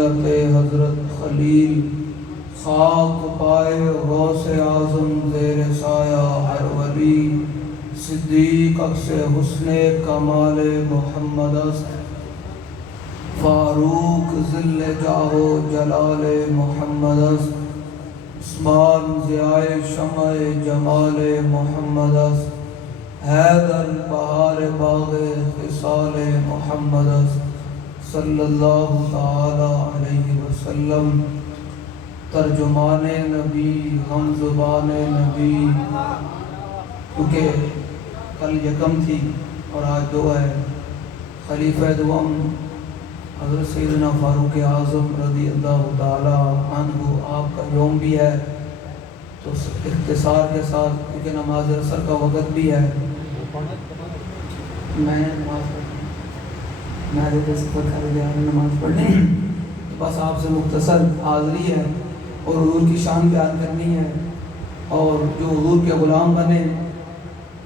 حضرت خلیل خاک پائے غوث اعظم زیر سایہ ہر ولی صدیق عکس حسن کمال محمد است فاروق ذل جاہ و جلال محمد است عثمان ضیاء شمع جمال محمد است حیدر بہار باغ خصال محمد است صلی اللہ تعالی علیہ وسلم ترجمان نبی ہم زبان نبی. کیونکہ کل یکم تھی اور آج دو ہے. خلیفہ دوم حضرت سیدنا فاروق اعظم رضی اللہ تعالی عنہ آپ کا یوم بھی ہے، تو اختصار کے ساتھ کیونکہ نماز عصر کا وقت بھی ہے نماز پڑھنے بس آپ سے مختصر حاضری ہے اور حضور کی شان بیان کرنی ہے، اور جو حضور کے غلام بنے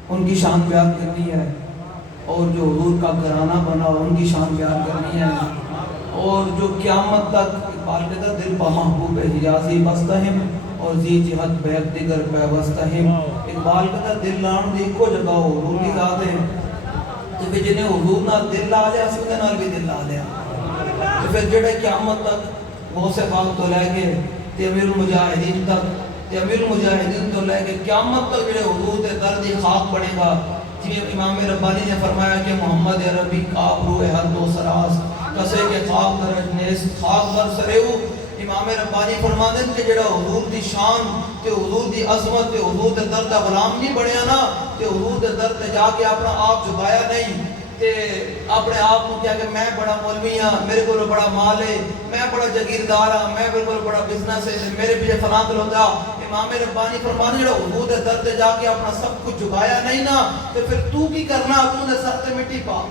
ان کی شان بیان کرنی ہے، اور جو حضور کا گھرانہ بنا ان کی شان بیان کرنی ہے، اور جو قیامت تک اقبال کہتا دل پا محبوب حجازی بستہم اور زی جہت بیت دیگر پیوستہم. اقبال کہتا دل لان دی کو جگہ ہو حضور کی ذات ہے، تو پھر جنہیں حضور نال دل لا لیا سکتے نال بھی دل لا لیا، تو پھر جڑے قیامت تک غوث پاک تو لے کے تے امیر المجاہدین تک تے امیر المجاہدین تو لے کے قیامت تک جڑے حضور تے درد خاک بڑھے گا. جی امام ربانی نے فرمایا کہ محمد عربی کعب روح حد و سراس کسے کے خاک درج نیست خاک در سریو. امام ربانی فرماتے ہیں کہ جڑا حضور دی شان تے حضور دی عظمت تے حضور دے درد غلام نہیں بڑھیا نا تے حضور دے درد جا کے اپنا آپ جھکایا نہیں تے اپنے آپ کو کیا کہ میں بڑا مولوی ہاں، میرے کو بڑا مال ہے، میں بڑا جاگیردار ہاں، میں بالکل بڑا بزنس ہے، میرے پیچھے فلاں کھلوتا. امام ربانی فرماتے ہیں جڑا حضور دے درد جا کے اپنا سب کچھ جھکایا نہیں نا تے پھر تو کی کرنا، تو دے سر تے مٹی پا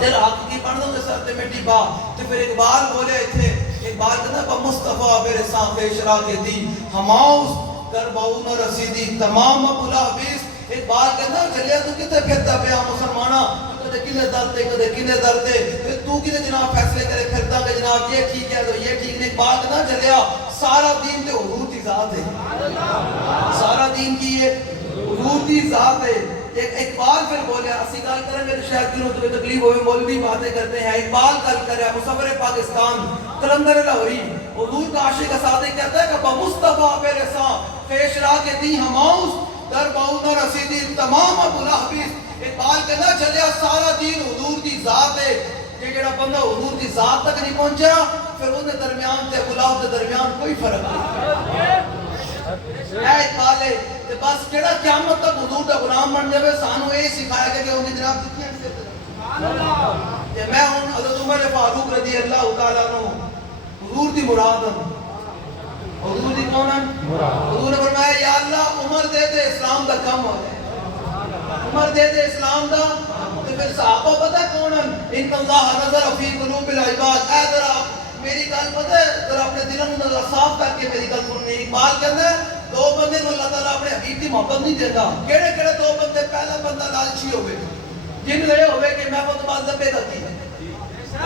تیرا حق کی بن دو دے سر تے مٹی پا. تے پھر اقبال بولے اتنے اقبال کہتا با مصطفیٰ میرے سانپ اشرا کے دی ہماؤس در باؤن رسیدی تمام ابولا حبیث. اقبال کہتا چلیا تو کتے پھرتا پیا مسلمانہ کدے کنے درتے کدے کنے درتے پھر تو کنے جناب فیصلے کرے پھرتا کہ جناب یہ ٹھیک ہے تو یہ ٹھیک نہیں. اقبال کہتا چلیا سارا دین تے حضور کی ذات ہے، سارا دین کی یہ حضور کی ذات ہے. اقبال پھر بولے اسی گال کریں گے تو شاید دنوں تمہیں تکلیف ہوئے مولوی باتیں کرتے ہیں. اقبال کل کرے مصور پاکستان قلندر لاہوری حضور کا عاشق صادق کہتا ہے کہ با مصطفیٰ میرے ساتھ پیش را کے دی ہماؤس در باؤن رسیدی تمام ابولا حبیث. اقبال کہتا چلیا سارا دین حضور کی ذات ہے. یہ جڑا بندہ حضور کی ذات تک نہیں پہنچا پھر ان درمیان تے ابولا کے درمیان کوئی فرق نہیں. اے اقبال ہے بس جڑا قیامت تک حضور دا غلام بن جائے سانو یہ سکھایا گیا کہ ان کی جناب کتنی سے میں ہوں حضرت عمر فاروق رضی اللہ تعالیٰ عنہ حضور دی مراد ہوں. حضور دی کون ہیں؟ حضور نے فرمایا یا اللہ عمر دے دے اسلام دا کم ہو جائے، عمر دے دے اسلام دا. تو پھر صحابہ پتہ کون ہیں؟ ان اللہ نظر فی قلوب العباد. اے ذرا میری گل پتہ ہے ذرا اپنے دلوں میں نظر صاف کر کے میری گل سننی. اقبال کہتا ہے دو بندے کو اللہ تعالیٰ اپنے حبیب کی محبت نہیں دیتا. کیڑے کیڑے دو بندے؟ پہلا بندہ لالچی ہوئے جن لے ہوئے کہ میں خود بعد دبے کرتی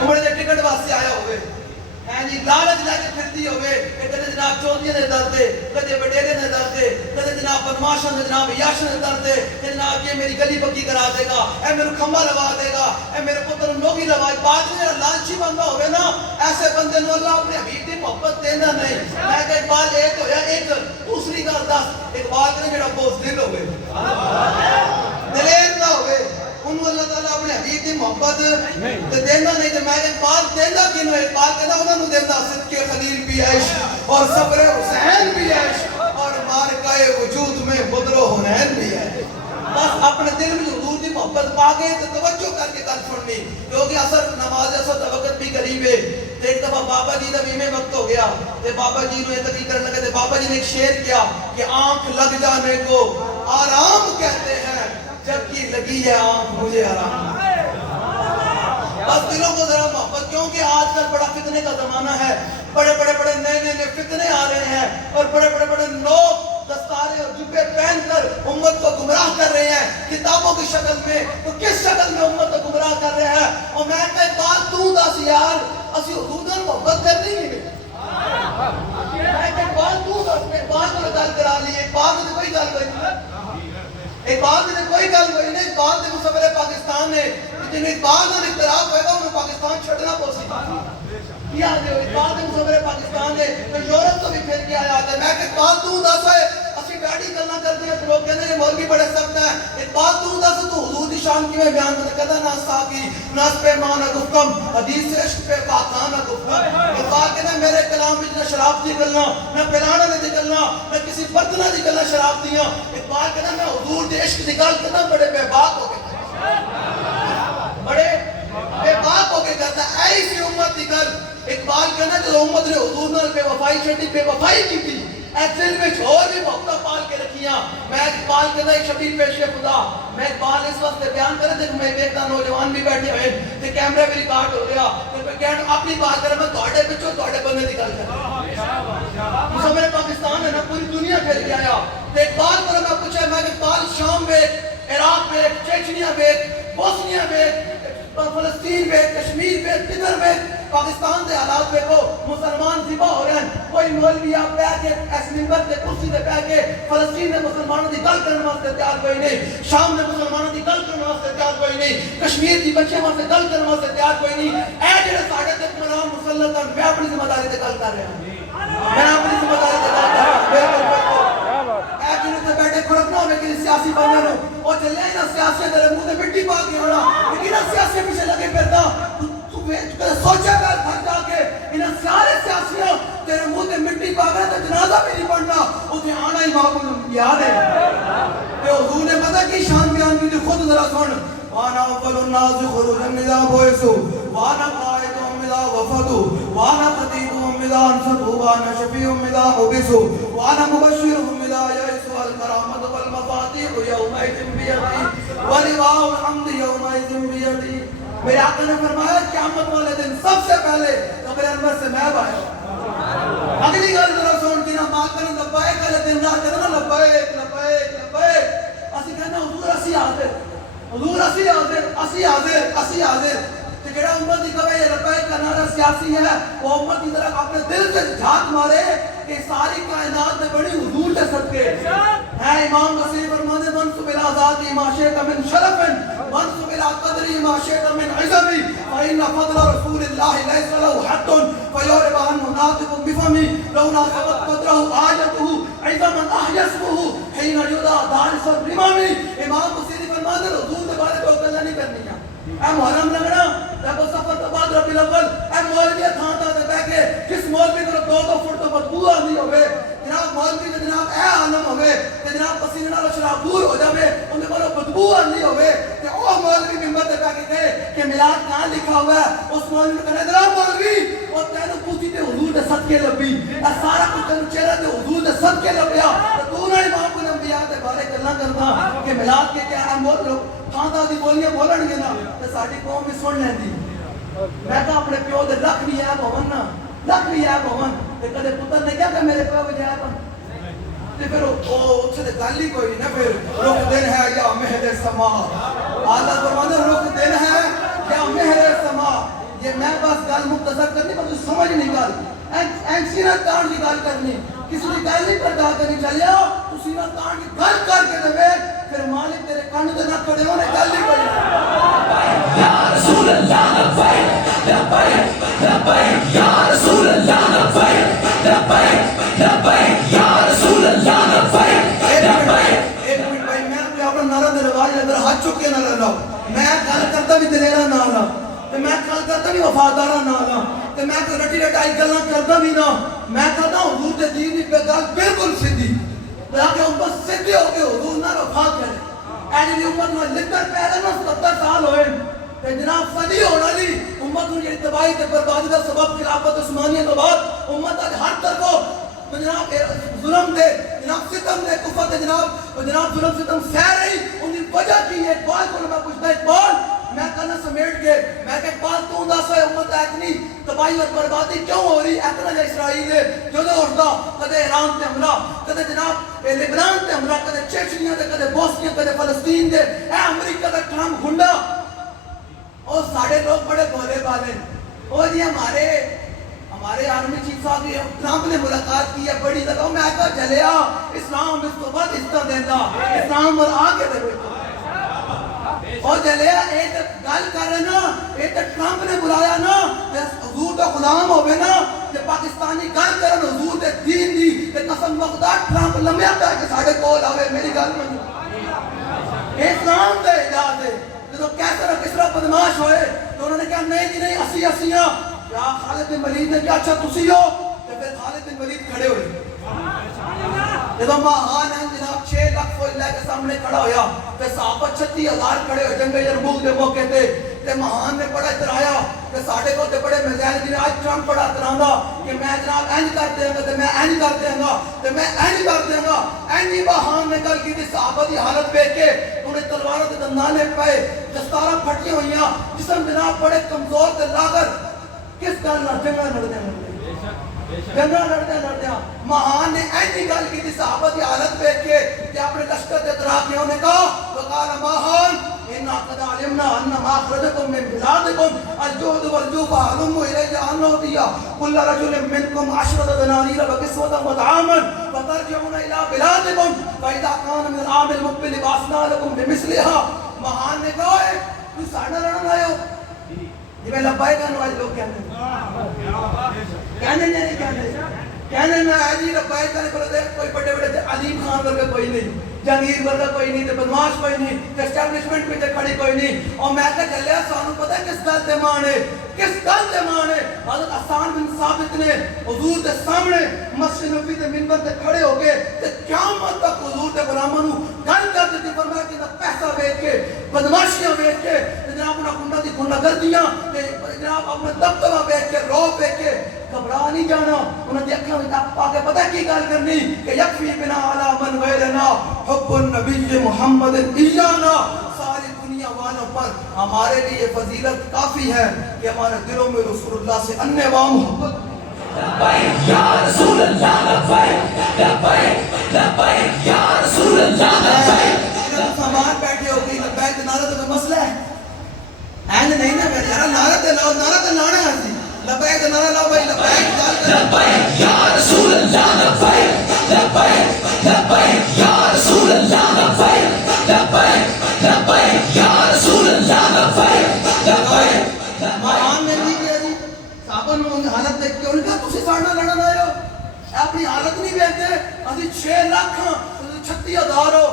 عمر دے ٹکٹ واسطے آیا ہوئے جی لالچ لے کے پھرتی ہوئے کہ کدے جناب چودھریاں دے در تے کدے وڈیرے دے در تے کدے جناب بدماشاں دے جناب عیاشاں دے در تے کہ جناب یہ میری گلی پکی کرا دے گا، اے میرے کھمبا لگا دے گا، اے میرے پتر نوکری لگا. بعد میں لالچی بندہ ہوئے نا ایسے بندے نو اللہ اپنے حبیب دی محبت دینا نہیں. میں کہ اقبال ایک ہویا ایک دوسری گل دس اقبال نے جڑا بوزدل ہوئے دلیر نہ ہوئے انہوں اللہ تعالیٰ اپنے حبیب دی محبت دینا نہیں. تو میں اقبال دینا کینوں اقبال کہنا انہوں نے دینا صدق خلیل بھی عیش اور صبر حسین بھی عیش اور مارکہ وجود میں بدر و حنین بھی ہے. بس اپنے دل میں حضور دی محبت پا گئے تو توجہ کر کے گل سننی کیونکہ اثر نماز اثر کا وقت بھی قریب ہے. ایک دفعہ بابا جی کا بیمے وقت ہو گیا تے بابا جی نے تقریر کرنے لگے تے بابا جی نے ایک شعر کیا کہ آنکھ لگ جانے کو آرام کہتے ہیں جبکہ لگی ہے آنکھ مجھے آرام. بس دلوں کو ذرا محبت کیونکہ آج کل بڑا فتنے کا زمانہ ہے، بڑے نئے فتنے آ رہے ہیں اور بڑے لوگ دستارے اور جبے پہن کر امت کو گمراہ کر رہے ہیں کتابوں کی شکل میں. تو کس شکل میں امت کو گمراہ کر رہے ہیں؟ اور میں کہتا بات تو دس یار اسی حضور نال محبت کرنی ہی نہیں. اقبال تو اقبال کو گل کرا لی. اقبال نے کوئی گل نہیں. اقبال نے کوئی گل نہیں. اقبال نے مصور پاکستان نے جن اقبال نال اختلاف ہوئے گا انہیں پاکستان چھڑنا پوسی. کیا دیو اقبال نے مصور پاکستان نے تو یورپ تو بھی پھر کے آیا تھا. میں کہ اقبال تو دس ہے اسی بیٹی گلنا کرتے ہیں لوگ کہتے ہیں مولوی بڑے سخت ہیں. اقبال تو دس تو حضور دی شان کی میں بیان کرتا کہتا نہ ساقی نہ پیمانہ گفتم حدیث سے عشق پہ پاکانہ گفتم. اقبال کہتا میرے کلام میں نہ شراب دی گلنا نہ پلانا دی گلنا نہ کسی برتنہ دی گلنا شراب دیاں. اقبال کہتا میں حضور دے عشق دی گل کہتا بڑے بے باک ہو کے بڑے بے باک ہو کے کہتا ایسی امت دی گل. اقبال کہنا جو امت نے حضور نال بے وفائی چھڑی بے وفائی کی تھی ایکسل میں چھوڑ بھی محبتہ پال کے رکھیاں. میں اقبال کہنا ایک شبیر پیش خدا. میں اقبال اس وقت بیان کرے تھے میں دیکھتا نوجوان بھی بیٹھے ہوئے تے کیمرہ بھی ریکارڈ ہو گیا تے میں کہنا اپنی بات کرے میں تواڈے پچھوں تواڈے بندے دی گل کراں. مصور پاکستان ہے نا پوری دنیا پھیل کے آیا تے اقبال کو میں پوچھا میں اقبال شام میں عراق میں چیچنیا میں بوسنیا میں فلسطین میں کشمیر میں کدھر میں پاکستان دے حالات دیکھو مسلمان ذبح ہو رہے ہیں. کوئی مولوی آپ پہ کے اس منبر تے کرسی تے پہ کے فلسطین دے مسلمانوں دی گل کرنے واسطے تیار کوئی نہیں. شام دے مسلمانوں دی گل کرنے واسطے تیار کوئی نہیں. کشمیر دی بچے واسطے گل کرنے واسطے تیار کوئی نہیں. اے جڑے ساڈے تے حکمران مسلط ہیں میں اپنی ذمہ داری تے گل کر رہا ہوں. میں اپنی ذمہ داری تے گل کر رہا ہوں. اے جڑے تے بیٹھے فرق نہ ہوے کہ سیاسی بندے نوں او چلے نا سیاسی دے منہ تے مٹی پا کے ہونا لیکن سیاسی پیچھے لگے پھردا سوچا کر گھر جا کے انہاں سارے سیاسیوں تیرے منہ تے مٹی پا کر تے جنازہ بھی نہیں پڑھنا اوتھے آنا امام الانبیاء ہے. تے حضور نے پتہ کی شان بیان کی خود ذرا سن. وانا اول الناس خروجا اذا بعثوا وانا قائدهم اذا وفدوا وانا خطيبهم اذا انصتوا وانا شفيعهم اذا حبسوا وانا مبشرهم اذا يئسوا الكرامة والمفاتيح يومئذ بيدي ولواء الحمد يومئذ بيدي. میرے آقا نے فرمایا قیامت والے دن سب سے پہلے قبر انور سے میں باہر. اگلی گل ذرا سن کے نا ماں کرن لبائک والے دن رات کہنا لبائک لبائک لبائک. اسی کہنا حضور اسی حاضر حضور اسی حاضر اسی حاضر اسی حاضر. تے جڑا امت دی کہے یہ لبائک کا نعرہ سیاسی ہے وہ امت کی طرف اپنے دل سے جھانک مارے کہ ساری کائنات میں بڑی حضور کے صدقے ہے. امام وسیع فرماتے ہیں منصب الى ذاتی ما شئت من شرف منصب الى قدری ما شئت من عظم فإن فضل رسول الله ليس له حد فيعرب عنه ناطق بفمه لو ناسبت قدره حاجته عظما أحيا اسمه حين يدعى دارس الرمام. امام وسیع فرماتے ہیں حضور کے بارے میں گل نہیں کرنی ہے. اے محرم لگنا جب سفر کے بعد ربیع الاول اے مولوی تھان تھا تے بیٹھ کے جس مولوی کو 2 فٹ تو بدبو آندی ہوے جناب مولوی تے جناب اے عالم ہوے تے جناب پسینے نال شراب دور ہو جاوے اون کو بدبو آندی ہوے تے او مولوی منبر تے بیٹھ کے کہ میلاد کہاں لکھا ہوا ہے اس مولوی نے کہا جناب مولوی او تینو پوچھی تے حضور دے صدقے لبی اے سارا کچھ تینو چہرہ تے حضور دے صدقے لبیا تے تو نہ امام الانبیاء دے بارے گلاں کردا کہ میلاد کے کیا ہے مولوی کھاندا دی بولیاں بولن گے نا تے ساڈی قوم بھی سن لیندی. میں کہا اپنے پیو دے لکھ بھی ہے بھون نا لکھ بھی ہے بھون تے کدے پتر نے کیا کہ میرے پیو وجہ بن تے پھر او اچھے تے گل ہی کوئی نہ پھر رخ دن ہے یا مہر سما. اعلیٰ فرماتے رخ دن ہے یا مہر سما. یہ میں بس گل مختصر کرنی پر تو سمجھ نہیں گل اینسی نہ تان کی گل کرنی کسی کی گل نہیں کرتا کرنی چلیا تو سینہ تان کی گل کر کے دے پھر مالک تیرے کان تے نہ کھڑے ہونے گل نہیں کوئی. یا رسول اللہ لبیک لبیک لبیک یا رسول اللہ لبیک لبیک لبیک یا رسول اللہ لبیک لبیک. ایک منٹ بھائی میں اپنے اپنا نعرہ دے رواج ادھر ہاتھ چک کے نہ لاؤ. میں گل کرتا بھی دلیرا نہ لا تے میں گل کرتا بھی وفادارا نہ لا تے میں کوئی رٹی رٹائی گلاں کردا بھی نہ. میں کہتا ہوں حضور دے دین دی گل بالکل سیدھی تاکہ امت سیدھی ہو کے حضور نال وفا کرے. ایسی امت نو لکھن پہلے نہ 70 سال ہوئے تے جناب صدی ہونے والی امت نو یہ تباہی تے بربادی دا سبب خلافت عثمانیہ تو بعد امت اج ہر طرف جناب ظلم دے جناب ستم دے کفر دے جناب ظلم ستم سہ رہی. ان کی وجہ کی ہے اقبال کو میں پوچھتا اقبال میں کہنا سمیٹ کے میں کہ اقبال تو دس ہے امت اتنی تباہی اور بربادی کیوں ہو رہی اتنا جو اسرائیل ہے جو اٹھتا کدے ایران تے حملہ کدے جناب لبنان تے حملہ کدے چیچنیا تے کدے بوسنیا کدے فلسطین دے اے امریکہ دا ٹرمپ گنڈا اور ساڑھے لوگ بڑے بولے والے وہ جی ہمارے آرمی چیف صاحب ٹرمپ نے ملاقات کی ہے بڑی جگہ میں کہا چلیا اسلام اس کو بہت عزت دینا اسلام اور آگے دے اور چلیا ایک گل کر رہے نا ایک ٹرمپ نے بلایا نا حضور کا غلام ہوئے نا کہ پاکستانی گل کرن حضور دے دین دی تے قسم خدا ٹرمپ لمیا پہ کہ ساڈے کول آوے میری گل من اسلام دے اجازت ہے تو کیسا کس طرح بدماش ہوئے تو انہوں نے کہا نہیں جی نہیں اسیاں کیا خالد بن ولید نے کیا اچھا تسی ہو تو پھر خالد بن ولید کھڑے ہوئے جب ماہان ہیں جناب 6 لاکھ فوج لے کے سامنے کھڑا ہویا تے صحابہ 36,000 کھڑے ہوئے جنگ یرموک دے موقع تے ماہان نے بڑا اترایا تے ساڑھے کو تے بڑے میزائل جنہیں آج ٹرمپ بڑا اترانا کہ میں جناب اینج کر دیں گا تے میں اینج کر دیں گا تے میں اینج کر دیں گا اینجی ماہان نے کل کی تھی صحابہ دی حالت بیٹھ کے انہیں تلواروں تے دندانے پائے دستارہ پھٹی ہوئیاں جسم جناب بڑے کمزور تے لاغر کس گل نہ جنگا لڑدے جنگا لڑدے مہان نے اینی گل کی تھی صحابہ دی حالت بیٹھ کے کہ اپنے لشکر دے طرح کیا انہیں کہا وقال مہان اِنَّا قَدْ عَلِمْنَا أَنَّمَا أَخْرَجَكُم مِّن بِلَادِكُم الْجُهْدُ وَالْجُوعُ فَهَلُمُّوا إِلَيَّ أَنَّهُ دِيَّ كُلَّ رَجُلٍ مِّنكُمْ 10 دَنَانِيرَ وَكِسْوَةً وَطَعَامًا فَتَرْجِعُونَ إِلَىٰ بِلَادِكُمْ فَإِذَا كَانَ مِنَ الْعَامِ الْمُقْبِلِ بَعَثْنَا لَكُم بِمِثْلِهَا مہان نے کہا ہے تو ساڑھا لڑنا آئے ہو یہ میں لبائی کہنے والے لوگ کہنے میں آجی لبائی کہنے پر دے کوئی بڑے بڑے عظیم خان ورگا کوئی نہیں جنگیر ورگا کوئی نہیں بدماش کوئی نہیں اسٹیبلشمنٹ میں کھڑی کوئی نہیں اور میں کہا چلے سانو پتہ ہے کس گل تے مانے کس گل تے مانے حضرت حسان بن ثابت نے حضور دے سامنے مسجد نبوی تے منبر تے کھڑے ہو کے تے قیامت تک حضور دے غلاماں نو گل کر دیتی فرمایا کہ پیسہ بیچ کے بدماشیاں بیچ کے جناب انہاں کنڈا دی کنڈا گردیاں جناب اپنا دبدبہ بیچ کے روب بیچ کے گھبرا نہیں جانا انہوں نے اکھاں وچ آپ آگے پتہ کی گل کرنی کہ یکفی بنا علی من غیرنا حب النبی محمد ایانا ساری دنیا والوں پر ہمارے لیے فضیلت کافی ہے کہ ہمارے دلوں میں رسول اللہ سے انواع محبت لبیک یا رسول اللہ لبیک لبیک لبیک یا رسول اللہ لبیک سامان بیٹھے ہو گئی لبیک نعرہ تو کوئی مسئلہ ہے این نہیں نا میرے یارا نعرہ تے لانا ہے سی لبیک نعرہ لاؤ بھائی لبیک لبیک یا رسول اللہ لبیک لبیک لبیک یا رسول اللہ لبیک لبیک لبیک یا رسول اللہ لبیک لبیک مہان نے نہیں کیا جی صحابہ نے ان حالت دیکھ کے انہوں نے کہا تسی ساڑھنا لڑنا آئے ہو اپنی حالت نہیں بیٹھتے اسی 6 لاکھ 36,000 ہو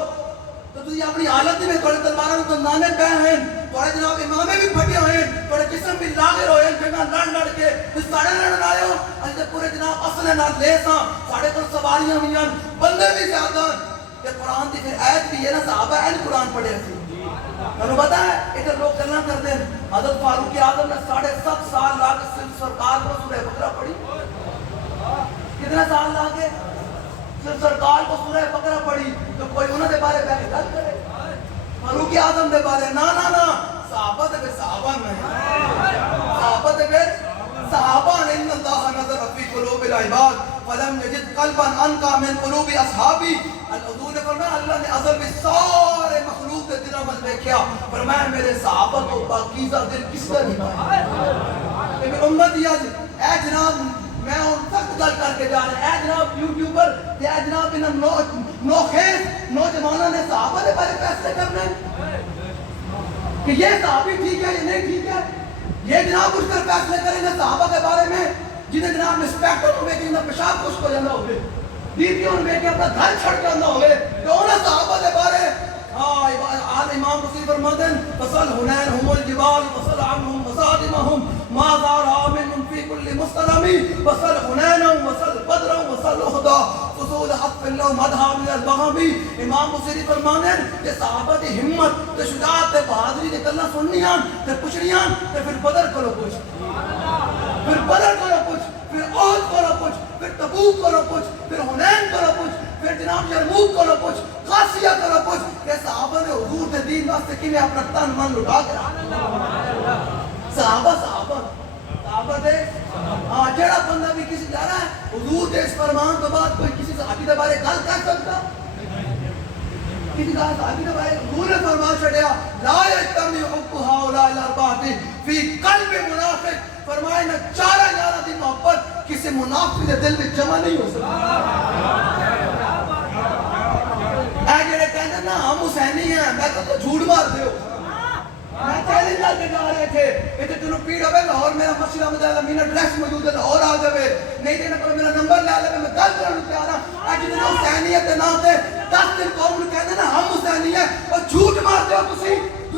تو تجھے اپنی حالت میں تھوڑے تلواروں کو دندانے پہ ہیں تھوڑے جناب امامے بھی پھٹے ہوئے ہیں تھوڑے جسم بھی لاغر ہوئے ہیں جنگا لڑ کے تو ساڑھے لڑن آئے ہو اجھے پورے جناب اصلے نہ لیساں ساڑھے پر سواریاں ہوئی ہیں بندے بھی زیادہ یہ قرآن دی پھر آیت بھی ہے نا صحابہ این قرآن پڑھے سی انہوں بتا ہے ادھر لوگ کرنا کرتے ہیں حضرت فاروق اعظم نے 7.5 سال لا کے صرف سرکار کو سورہ بقرہ پڑھی کتنا سال لا کے صرف سرکار کو سورہ بقرہ پڑھی تو کوئی انہوں نے بارے بیٹھ گل کرے فاروق اعظم دے بارے نا صحابہ دے پھر صحابہ نہیں صحابہ دے پھر صحابہ نے ان اللہ نظر فی قلوب العباد فلم یجد قلبا انقا من قلوب اصحابی حضور نے فرمایا اللہ نے ازل میں سارے مخلوق دے دلوں میں دیکھا فرمایا میرے صحابہ کو پاکیزہ دل کس کا نہیں پایا کہ امت یہ اے جناب میں ان سخت گل کر کے جا رہے ہیں اے جناب یوٹیوبر اے جناب ان نوخیز نوجوانوں نے صحابہ کے بارے فیصلے کرنے کہ یہ صحابی ٹھیک ہے یہ نہیں ٹھیک ہے یہ جناب اٹھ کر فیصلے کریں گے صحابہ کے بارے میں جنہیں جناب رسپیکٹ ہوئے کہ انہیں پیشاب خوش کو جانا ہوئے بیویوں نے کہ اپنا گھر چھڑ جانا ہوئے کہ انہیں صحابہ کے بارے آل امام رسول فرماتے ہیں فصل حنین ہم الجبال فصل عنہم مصادمہم ما زارا من فی کل مستلمی فصل حنین وصل بدر وصل احدا فصول حق اللہ مدھا من البغمی امام رسول فرماتے ہیں کہ صحابہ کی ہمت تے شجاعت تے بہادری تے کلنا سننیاں تے پچھڑیاں تے پھر بدر کرو کچھ پھر بدر کرو کچھ پھر احد کرو کچھ پھر تبوک کرو کچھ پھر حنین کرو کچھ پھر جناب یرموک کرو کچھ قاسیہ کرو کچھ کہ صحابہ نے حضور دے دین واسطے کی میں اپنا تن من لٹا کے صحابہ دے جڑا بندہ بھی کسی جا رہا ہے حضور دے اس فرمان کے بعد کوئی کسی صحابی دے بارے گل کر سکتا کسی کا صحابی دے بارے حضور نے فرمان چھڑیا لا یجتمع حب هؤلاء الاربعۃ فی قلب منافق فرمایا نہ 4-11 دی محبت کسی منافق دے دل میں جمع نہیں ہو سکتی. اے جڑے کہندے نا ہم حسینی ہیں, میں تو جھوٹ مار دیو. میں چیلنج کر کے جا رہے تھے کہ تینوں پیڑ ہوئے لاہور میرا مسجد احمد امین ایڈریس موجود ہے, لاہور آ جائے نہیں دینا کوئی میرا نمبر لے لے, میں گل کرنے تیار ہاں. اج دن حسینیت کے نام تے 10 دن قوم نے کہندے نا ہم حسینی ہیں, اور جھوٹ مارتے ہو تسی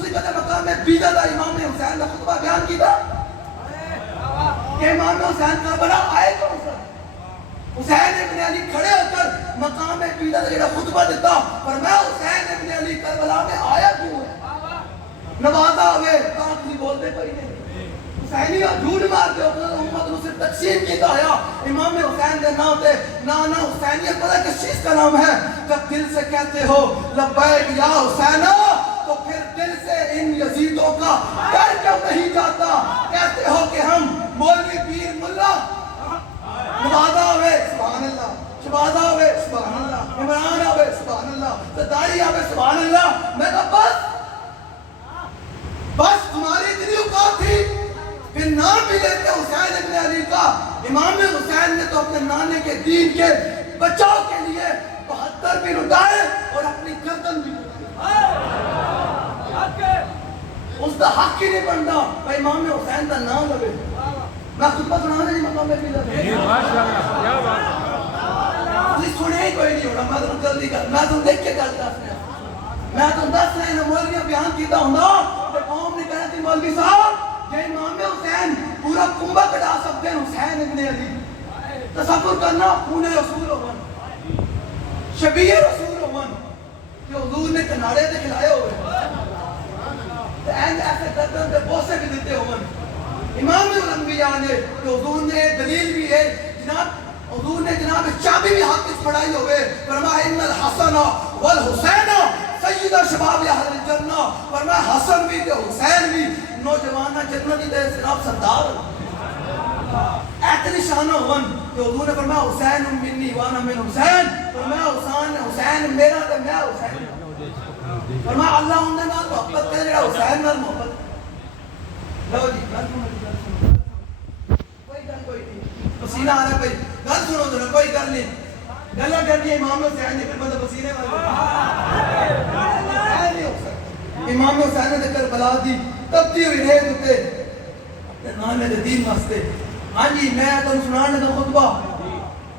کہتے مقام بیدہ دا امام حسین دا خطبہ بیان کیتا کہ امام حسین کربلا آئے کون سا؟ حسین ابن علی کھڑے ہو کر مقام بیدہ دا جڑا خطبہ دیتا, پر میں حسین ابن علی کربلا میں آیا کیوں ہے؟ نوازا ہوئے کہاں تھی بولتے کوئی نہیں. حسینی اور جھوٹ مارتے ہو, امت نے صرف تقسیم کیتا ہے امام حسین دے نام تے نانا حسینیت پتہ کس چیز کا نام ہے؟ جب دل سے کہتے ہو لبیک یا حسین تو پھر دل سے ان یزیدوں کا ڈر کیوں نہیں جاتا؟ کہتے ہو کہ ہم مولوی پیر ملا نوازا ہوئے سبحان اللہ, شہبازہ ہوئے سبحان اللہ, عمران ہوئے سبحان اللہ, ستاری ہوئے سبحان اللہ. میں کہا بس تمہاری اتنی اوقات تھی کہ نام بھی لیتے حسین ابن علی کا. امام حسین نے تو اپنے نانے کے دین کے بچاؤ کے لیے 72 بھی لٹائے اور اپنی گردن بھی اس کا حق ہی نہیں بنتا بھائی امام حسین کا نام لگے. میں خطبہ سنا رہا جی مقام میں تھی سنے ہی کوئی نہیں ہونا. میں تو جلدی کر, میں تو دیکھ کے گل دس رہا, میں تو دس رہا ہوں مولویاں بیان کیتا ہوں تو قوم نے کہنا تھی مولوی صاحب یہ امام حسین پورا کنبہ کٹا سکتے ہیں حسین ابن علی. تصور کرنا خون رسول ہون, شبیہ رسول ہون کہ حضور نے کنارے دے کھلائے ہوئے تو ایسے گردن دے بوسے بھی دیتے ہون. امام الانبیاء نے کہ حضور نے دلیل بھی ہے جناب, حضور نے جناب چابی بھی ہاتھ کچھ پڑھائی ہوئے, فرمایا ان الحسن والحسین سیدہ شباب اہل الجنہ. فرمایا حسن بھی تے حسین بھی نوجوانہ جنتی دے جناب سردار اتنی شانہ ہون کہ حضور نے فرمایا حسین منی وانا من حسین. فرمایا حسین میرا تے میں حسین. فرمایا اللہ ان دے نال محبت کرے جڑا حسین نال محبت. لو جی کوئی نہیں, پسینہ آ رہا ہے بھائی, گل سنو ذرا, کوئی گل نہیں, گلا کرنی ہے امام حسین نے, پھر بندہ پسینے والے امام حسین نے کربلا دی تبتی ہوئی ریت ہوتے نانے دے دین واسطے. ہاں جی میں تو سنانے دا خطبہ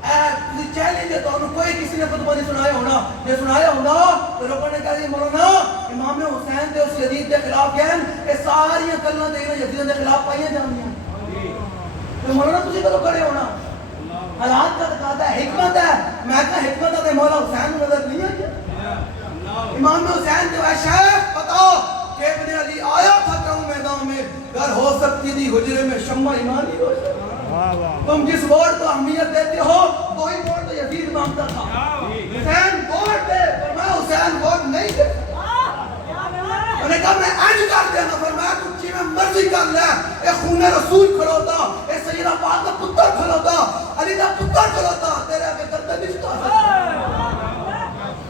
اے چیلنج ہے, تو کوئی کسی نے خطبہ نہیں سنایا ہونا, جے سنایا ہونا تو لوگوں نے کہا مولانا امام حسین دے اس یزید دے خلاف کہن اے ساری گلاں تے یزید دے خلاف پائیاں جاندیاں تو مولانا تسی کدوں کھڑے ہونا؟ حالات کا دکھاتا ہے, حکمت ہے. میں کہا حکمت ہے مولا حسین نظر نہیں آئی. امام حسین جو ہے شیخ بتاؤ کہ ابن علی آیا تھا کیوں میدان میں, گر ہو سکتی تھی حجرے میں شمع ایمانی ہو. تم جس ووٹ کو اہمیت دیتے ہو وہی ووٹ تو یزید مانگتا تھا. حسین ووٹ دے, پر میں حسین ووٹ نہیں دے. میں نے کہا میں اینج کر دینا, فرمایا تو چی میں مرضی کر لے, اے خون رسول کھلوتا, اے سیدہ پاک کا پتر کھلوتا, علی دا پتر کھلوتا, تیرے آگے گردن نہیں جھکا.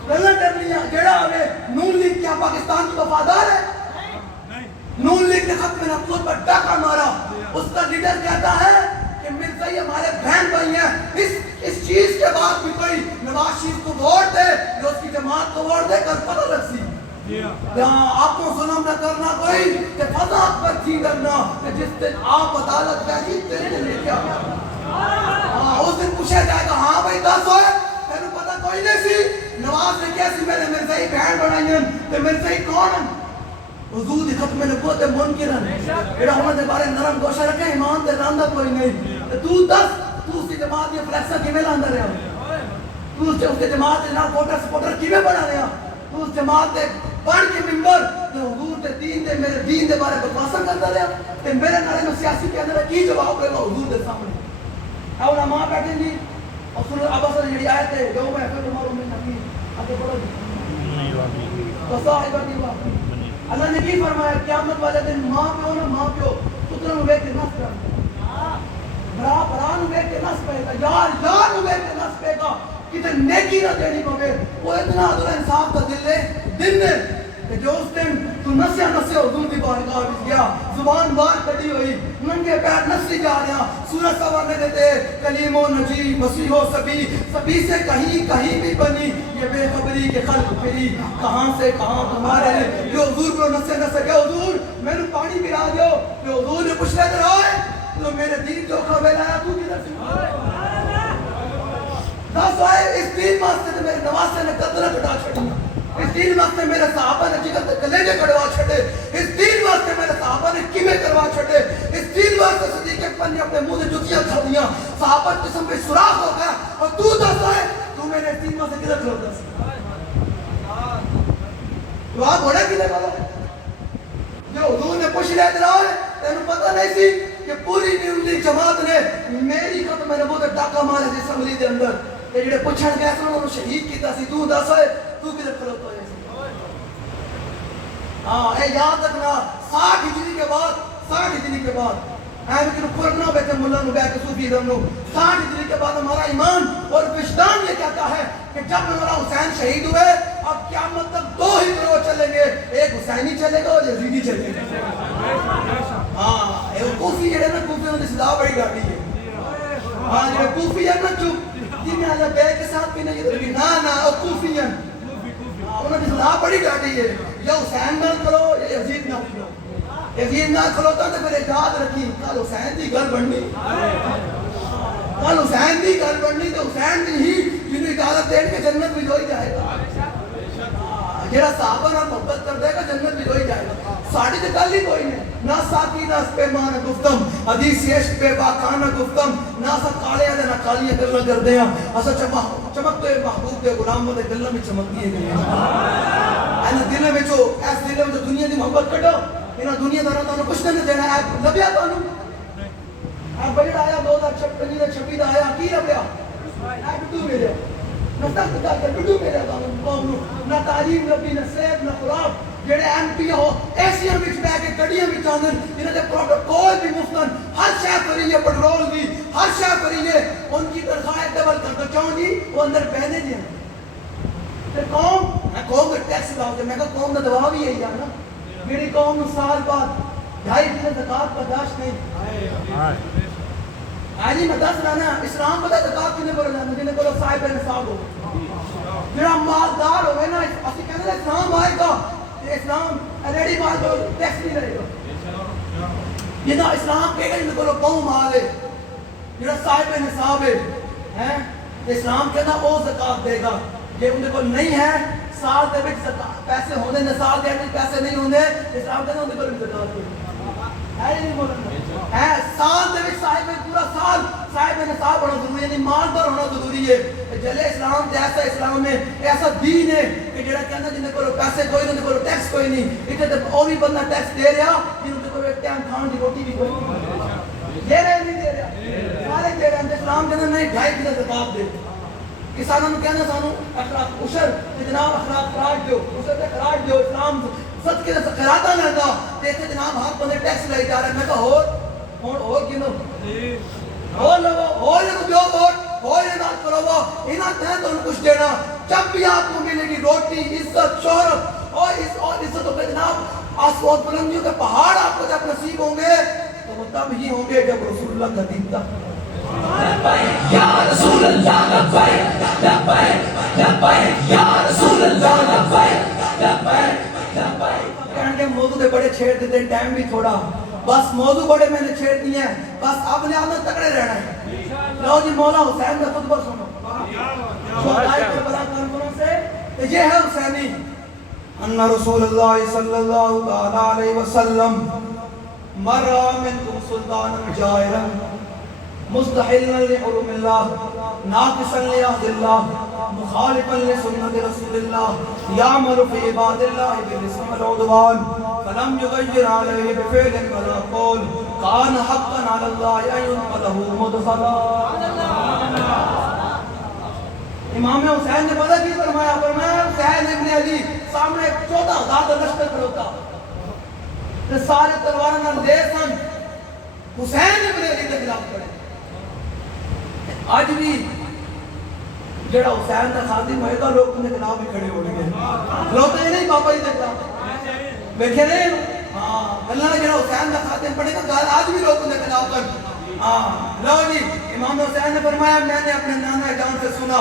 گلاں کرنیاں جڑا ہمیں نون لیگ کیا پاکستان کی وفادار ہے؟ نون لیگ نے ختم نبوت پر ڈاکہ مارا, اس کا لیڈر کہتا ہے کہ مرزائی ہمارے بہن بھائی ہیں, اس چیز کے بعد بھی کوئی نواز شریف کو ووٹ دے یا اس کی جماعت کو ووٹ دے کر پتہ لگ سی. یہاں آپ کو ظلم نہ کرنا کوئی کہ فضا پر تھی کرنا کہ جس دن آپ عدالت کہی تیرے نے لے کے آیا. اس دن پوچھا جائے گا ہاں بھائی 10 ہوئے, تینوں پتہ کوئی نہیں سی. نواز نے کیسی میں نے مرزائی بہن بنائی ہیں, تو مرزائی کون ہیں؟ حضور دی ختم نبوت منکرن جڑا انہاں دے بارے نرم گوشہ رکھے, ایمان تے راندا کوئی نہیں. تو دس تو اس کی جماعت یہ فلیکسا کیویں لاندا رہا, تو اس کے جماعت دے نال ووٹر سپورٹر کیویں بنا رہا, تو اس جماعت دے پڑھ کے ممبر تے حضور دے دین دے میرے دین دے بارے بکواسا کرتا رہا, تے میرے نال میں سیاسی کے اندر کی جواب دے گا حضور دے سامنے. علماء بیٹھے جی اور سورہ عبس جڑی آیت ہے جو میں پھر تمہاروں میں نبی آگے بڑھو جی وصاحبۃ الوفا. اللہ نے کی فرمایا قیامت والے دن ماں پیو نہ ماں پیو پتر نو ویکھ کے نس پے گا, بھرا بھرا نو ویکھ کے نس پے گا, یار یار نو ویکھ کے نس پے گا, کتے نیکی نہ دینی پوے. وہ اتنا عدل انصاف کا دل ہے, دن نے کہ جو اس دن تو نسیا حضور دی بارگاہ وچ گیا زبان باہر کٹی ہوئی ننگے پیر نسی جا رہا سورج سوا میں دیتے کلیم و نجی مسیح و سبی سے کہیں بھی بنی یہ بے خبری کے خلق پھری کہاں سے کہاں تمہارے جو حضور کو نسے گیا حضور میں نے پانی پلا دیو جو حضور نے پوچھ لیتے رہے تو میرے دین جو خبر آیا تو کدھر سے دس آئے اس دین واسطے میرے نواسے نے قدرہ کٹا چھڑی اس دین واسطے میرے صحابہ نے جگر تے کلیجے کڑوا چھڑے اس دین واسطے میرے صحابہ نے کیمے کروا چھڑے اس دین واسطے صدیق اکبر نے اپنے منہ سے جوتیاں کھا دیا صحابہ قسم پہ سوراخ ہو گیا اور تو دس آئے تو میرے اس دین واسطے کدھر کھلوتا سی تو آپ بڑا کدھر والا جو حضور نے پوچھ لیا رہا ہے تینوں پتہ نہیں سی کہ پوری نیوزی جماعت نے میری ختم نبوت ڈاکہ مارے جس اسمبلی دے اندر یہ جڑے پوچھن گئے سن انہوں شہید کیتا سی تو دس ہے تو کدھر کھلوتا ہے ہاں اے یاد رکھنا 60 ہجری کے بعد اے لیکن قرآن بیٹھے ملا نو بیٹھے صوفی ادم نو 60 ہجری کے بعد ہمارا ایمان اور وجدان یہ کہتا ہے کہ جب ہمارا حسین شہید ہوئے اب قیامت تک دو ہی گروہ چلیں گے ایک حسینی چلے گا اور یزیدی چلے گا ہاں اے کوفی جڑے نا کوفیوں دی صدا بڑی گاڑی ہے ہاں جڑے کوفی ہے نا چپ جی میں اللہ بے کے ساتھ بھی نہیں ادھر نا او کوفی ہیں انہوں نے صدا بڑی گاڑی ہے یا حسین نہ کرو یا یزید نہ کرو یزید نہ کھلوتا تو پھر یاد رکھی کل حسین دی گھر بننی تو حسین دی ہی جنہوں اجازت دین کے جنت بھی ہوئی جائے گا جیڑا صحابہ نہ محبت کر دے گا جنت بھی ہوئی جائے گا ساڑھی تے گل ہی کوئی نہیں نہ ساکی نہ پیمان گفتم حدیث عشق پہ باکانہ گفتم نہ اسا کالے دے نہ کالیاں گلاں کردے ہاں اسا چمکتے محبوب دے غلاموں دے گلاں وچ چمکدی ہے اینا دل وچ اس دل وچ دنیا دی محبت کڈو انہاں دنیا داروں تانوں کچھ نہیں دینا ہے لبیا تانوں اب بڑا آیا 2026 دا آیا کی لبیا اے بٹو میرے نہ تک دا بٹو میرے تانوں قوم نہ تعلیم لبی نہ صحت نہ خوراک جڑے ایم پی ہو ایسیاں وچ بیٹھ کے گڈیاں وچ آندن انہاں دے پروٹوکول بھی مفتن ہر شے فری ہے پیٹرول دی ہر شے فری ہے ان کی تنخواہ ڈبل کر دو چاہوں جی وہ اندر بہنے جی تے قوم میں قوم کا ٹیکس لاؤ تے میں کہ قوم دا دباؤ بھی ہے یار نا میری قوم نو سال بعد 2.5% زکات برداشت نہیں آجی میں دس رہا نا اسلام پتہ زکات کنے پر جانا جنہیں کو صاحب نصاب ہو جڑا مالدار ہوئے نا اسی کہنے لیں اسلام آئے گا اسلام ریڈی مال کو ٹیکس نہیں رہے گا جنہاں اسلام کہے گا جنہیں کو قوم آلے جڑا صاحب نصاب ہے اسلام کہنا او زکات دے گا یہ انہیں کو نہیں ہے سال دے وچ پیسے ہونے نے سال دے وچ پیسے نہیں ہونے اسلام کہنا انہیں کو بھی زکات دے ہے نہیں بولنا ہے سال دے وچ صاحب پورا سال صاحب نصاب ہونا ضروری ہے یعنی مالدار ہونا ضروری ہے جلے اسلام تے ایسا اسلام ہے ایسا دین ہے کہ جڑا کہنا جن کو پیسے کوئی نہیں کو ٹیکس کوئی نہیں اتنے تے اور بھی بندہ ٹیکس دے رہا جن کو ایک ٹائم کھان دی روٹی بھی کوئی نہیں دے رہے نہیں دے رہا سارے دے رہے ہیں اسلام کہنا نہیں 2.5% زکات دے کسانوں نے کہنا سانو اخراج عشر جناب اخراج خراج دیو عشر تے خراج دیو اسلام صدقے سے خیراتاں لیندا تے تے جناب ہاتھ بندے ٹیکس لے جا رہے میں کہ اور کینو اور لو اور جو ووٹ اور نہ کرو وہ انہاں تے تو کچھ دینا جب بھی آپ کو ملے گی روٹی عزت شہرت اور عزت و جناب آسمان بلندیوں کے پہاڑ آپ کو جب نصیب ہوں گے تو وہ تب ہی ہوں گے جب رسول اللہ کا دین تھا یا رسول اللہ لبیک لبیک لبیک یا رسول اللہ لبیک لبیک لبیک کہنے کے موضوع دے بڑے چھیڑ دیتے ہیں ٹائم بھی تھوڑا بس موضوع بڑے میں نے چھیڑ دیے ہیں بس اب نے آمد تکڑے رہنا ہے لو جی مولا حسین کا خطبہ سنو شہدائے کربلا کانفرنس سے یہ ہے حسینی ان رسول اللہ صلی اللہ علیہ وسلم مرہ منکم سلطانا جائرا مستحلا لحرم اللہ ناقصا لعہد اللہ مخالفا لسنت رسول اللہ یعمل فی عباد اللہ بالاسم والعدوان فلم یغیر علیہ بفعل ولا قول کان حقا علی اللہ ان ينقله مدخلا امام حسین نے پتہ کی فرمایا حسین ابن علی سامنے 14,000 لشکر کھڑوتا تے سارے تلواراں نال دے سن حسین ابن علی دے خلاف کھڑے آج بھی جڑا حسین کا خادم ہوئے گا لوگ انہیں خلاف بھی کھڑے ہو گئے لوگ تو یہ نہیں بابا جی دے خلاف بیٹھے رہے ہاں اللہ نے جڑا حسین کا خاتم پڑھے گا گال آج بھی لوگوں نے کلا کر ہاں لو جی امام حسین نے فرمایا میں نے اپنے نانا جان سے سنا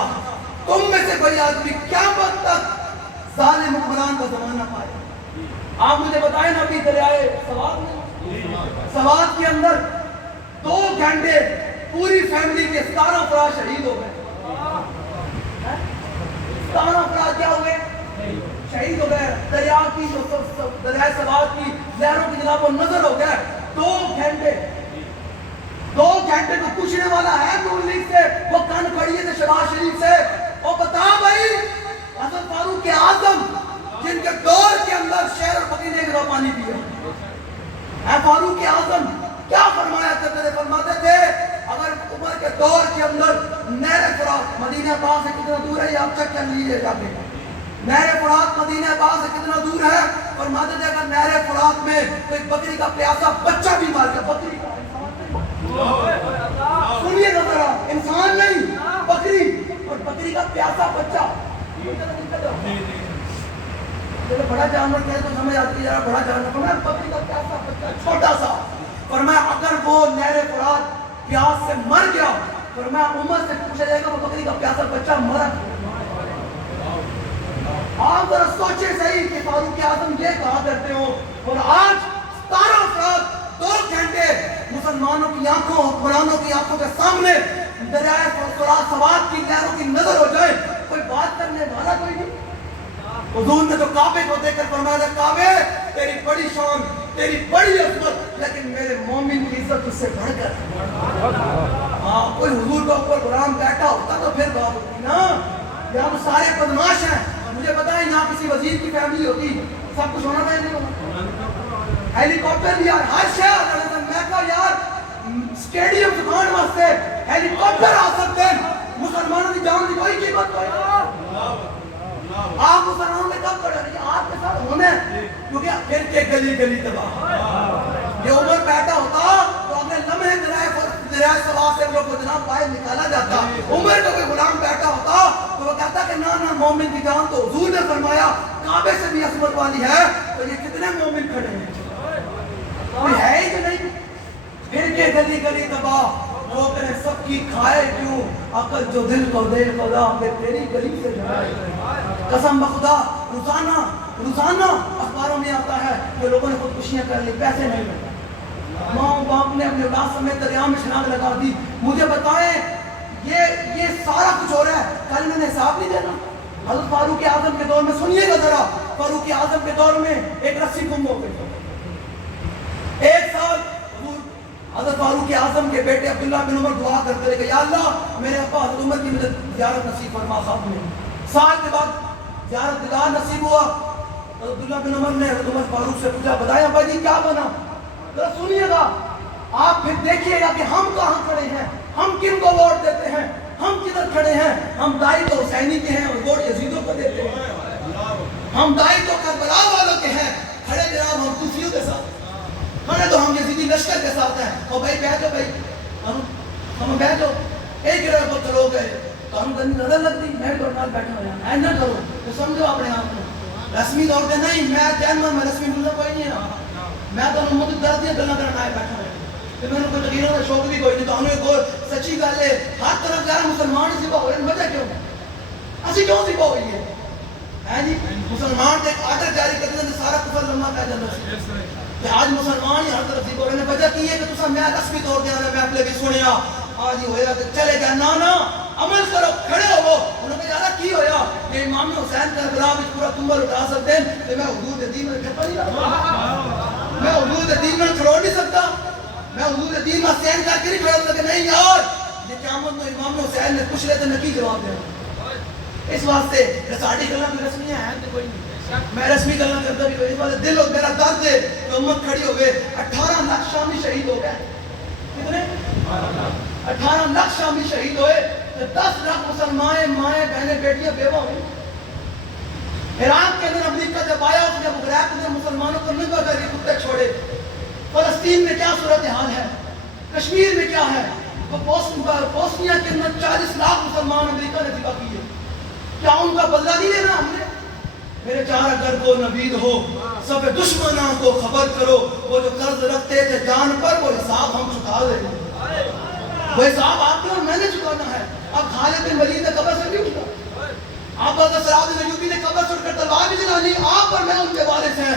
تم میں سے کوئی آدمی قیامت تک ظالم حکمران کا زمانہ پائے. آپ مجھے بتائیں نا ابھی دریائے سوات میں سوات کے اندر 2 گھنٹے پوری فیملی کے 17 افراد شہید ہو گئے. 17 افراد کیا ہو گئے؟ شہید ہو گئے. دریا کی دریائے سوات کی لہروں کی جناب وہ نظر ہو گئے. 2 گھنٹے کو پوچھنے والا ہے نون لیگ سے وہ کن کھڑی ہے شہباز شریف سے وہ بتا بھائی حضرت فاروق اعظم جن کے دور کے اندر شہر اور مدینے کا پانی پیا ہے فاروق اعظم کیا فرمایا کرتے تھے؟ فرماتے تھے اگر عمر کے دور کے اندر نہر فرات مدینہ پاک سے کتنا دور ہے یہ آپ چیک کر لیجیے جا کے. نہر فرات مدینہ پاک سے کتنا دور ہے؟ فرماتے تھے اگر نہر فرات میں کوئی بکری کا پیاسا بچہ بھی مار گیا بکری کا سنیے گا ذرا انسان نہیں بکری اور بکری کا پیاسا بچہ بڑا جانور کہے تو سمجھ آتی ہے بڑا جانور فرمایا بکری کا پیاسا بچہ چھوٹا سا فرمایا اگر وہ نہر فرات پیاس سے مر گیا فرمایا عمر سے پوچھا جائے گا وہ بکری کا پیاسا بچہ مرا. آپ ذرا سوچے صحیح کہ فاروق اعظم یہ کہا کرتے ہو اور آج 17 افراد 2 گھنٹے مسلمانوں کی آنکھوں حکمرانوں کی آنکھوں کے سامنے دریائے فرات سوات کی لہروں کی نظر ہو جائے کوئی بات کرنے والا کوئی نہیں. حضور نے تو کعبے کو دیکھ کر فرمایا تھا کعبے تیری بڑی شان تیری بڑی عظمت لیکن میرے مومن کی عزت اس سے بڑھ کر ہاں کوئی حضور کا اوپر غلام بیٹھا ہوتا تو پھر بات ہوتی نا. یہاں تو سارے بدماش ہیں. مجھے بتائیں یہاں کسی وزیر کی فیملی ہوتی سب کچھ ہونا چاہیے نہیں ہونا ہیلی کاپٹر یار ہر شہر میں کہا یار اسٹیڈیم دکھان واسطے ہیلی کاپٹر آ سکتے ہیں مسلمانوں کی جان کی کوئی قیمت کوئی آپ مسلمانوں میں کب پڑھ رہے ہیں آپ کے ساتھ ہونے کیونکہ پھر کے گلی گلی تباہ یہ عمر بیٹھا ہوتا تو اپنے لمحے درائے سوات سے لوگ کو جناب باہر نکالا جاتا. عمر کو کوئی غلام بیٹھا ہوتا تو وہ کہتا کہ نا مومن کی جان تو حضور نے فرمایا کعبے سے بھی عظمت والی ہے تو یہ کتنے مومن کھڑے ہیں کوئی ہے ہی کہ نہیں. پھر کے گلی گلی تباہ وہ کرے سب کی کھائے کیوں عقل جو دل کو دے خدا پھر تیری گلی سے جائے. قسم بخدا روزانہ اخباروں میں آتا ہے کہ لوگوں نے خودکشیاں کر لی پیسے نہیں ملے ماں باپ نے اپنے اولاد سمیت دریا میں شناخت لگا دی. مجھے بتائیں یہ سارا کچھ ہو رہا ہے کل میں نے حساب نہیں دینا. حضرت فاروق اعظم کے دور میں سنیے گا ذرا فاروق اعظم کے دور میں ایک رسی گم ہو گئی. 1 سال حضرت فاروق اعظم کے بیٹے عبداللہ بن عمر دعا کرتے رہے کہ یا اللہ میرے ابا حضرت عمر کی مجھے زیارت نصیب فرما. خواب میں سال کے بعد زیارت دیدار نصیب ہوا. حضرت عبداللہ بن عمر نے حضرت عمر فاروق سے پوچھا بتائیں ابا جی کیا بنا. ذرا سنیے گا آپ پھر دیکھیے گا کہ ہم کہاں کھڑے ہیں ہم کن کو ووٹ دیتے ہیں ہم کدھر کھڑے ہیں. ہم دائی تو حسینی کے ہیں اور ووٹ یزیدوں کو دیتے ہیں. ہم دائی تو کربلا والوں کے ہیں کھڑے جناب ہم کوفیوں کے ساتھ کھڑے تو ہم یزیدی لشکر کے ساتھ ہیں. اور بھائی بیٹھو بھائی ہم بیٹھو ایک گرہ پتھر ہو گئے تو ہم گندی نظر لگتی میں تو نال بیٹھا ہوا ایسا کرو تو سمجھو اپنے آپ کو رسمی طور پہ نہیں میں چیئرمین میں رسمی ملنا کوئی نہیں ہے میں تو مدد درد دیا گلا کرنا ہے بیٹھا ہوا کہ میں نے کوئی تقریروں کا شوق بھی کوئی نہیں. تو ہمیں ایک سچی گل ہے ہر طرف جا رہے مسلمان سبا ہو رہے ہیں وجہ کیوں اسی کیوں سبا ہوئی ہے جی مسلمان تے ایک آرڈر جاری کرنے سے سارا کفر لمحہ پہ جاتا ہے کہ آج مسلمان ہی ہر طرف سبا ہو رہے ہیں. وجہ کی ہے کہ تسا میں رسمی طور پہ میں اپنے بھی سنیا آج ہی ہویا کہ چلے گیا نا عمل کرو کھڑے ہو. انہوں نے کہا کی ہویا کہ امام حسین کربلا وچ پورا کنبل اٹھا سکتے ہیں کہ میں حضور دے دین میں ٹھپا نہیں رہا میں حضور دے دین میں چھوڑ نہیں سکتا میں حضور دے دین میں سین کر کے نہیں کھڑا سکتا نہیں یار یہ قیامت میں امام حسین نے پوچھ لیتے میں کی جواب دیا. اس واسطے ساڑی گلاں بھی رسمی ہیں تے کوئی نہیں میں رسمی گلاں کرتا بھی کوئی اس واسطے دل اور میرا درد ہے کہ امت کھڑی ہو گئے. 18 لاکھ شامی شہید ہو گئے کتنے 18 لاکھ شامی شہید ہوئے 10 لاکھ مسلمان مائیں بہنیں بیٹیاں بیوہ ہوئی. عراق کے اندر امریکہ جب آیا اس نے ابو غریب نے مسلمانوں کو ننگا کر کے کتے چھوڑے. فلسطین میں کیا صورتحال ہے کشمیر میں کیا ہے بوسنیا کے اندر 40 لاکھ مسلمان امریکہ نے ذبح کیے. کیا ان کا بدلہ نہیں لینا ہم نے میرے چار اگر کو نوید ہو سب دشمنوں کو خبر کرو، وہ جو قرض رکھتے تھے جان پر وہ حساب ہم چکا دیں گے۔ وہ حساب آپ نے اور میں نے چکانا ہے۔ اب خالد بن ولید نے قبر سے نہیں اٹھا، آپ حضرت سراج ایوبی نے قبر سے اٹھ کر تلوار بھی چلانی، آپ اور میں ان کے وارث ہیں،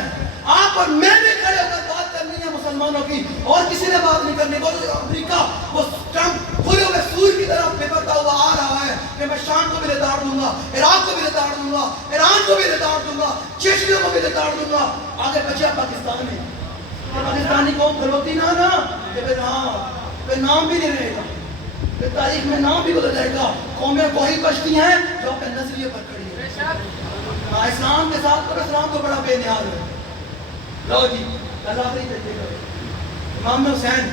آپ اور میں نے کھڑے ہو کر بات کرنی ہے مسلمانوں کی، اور کسی نے بات نہیں کرنی۔ وہ امریکہ وہ ٹرمپ کھلے ہوئے سور کی طرح بھرتا ہوا آ رہا ہے کہ میں شام کو بھی لتاڑ دوں گا، عراق کو بھی لتاڑ دوں گا، ایران کو بھی لتاڑ دوں گا، چیچنیا کو بھی لتاڑ دوں گا۔ آگے بچہ پاکستان ہے، پاکستانی قوم کھلوتی نہ کہ پھر نام بھی نہیں رہے گا، پھر تاریخ میں نام بھی بدل جائے گا۔ قومیں وہی بچتی ہیں جو اپنے نظریے پر کھڑی ہے۔ اسلام کے ساتھ پر اسلام تو بڑا بے نیاز ہے۔ لو جی اللہ آخری تجھے کرے امام حسین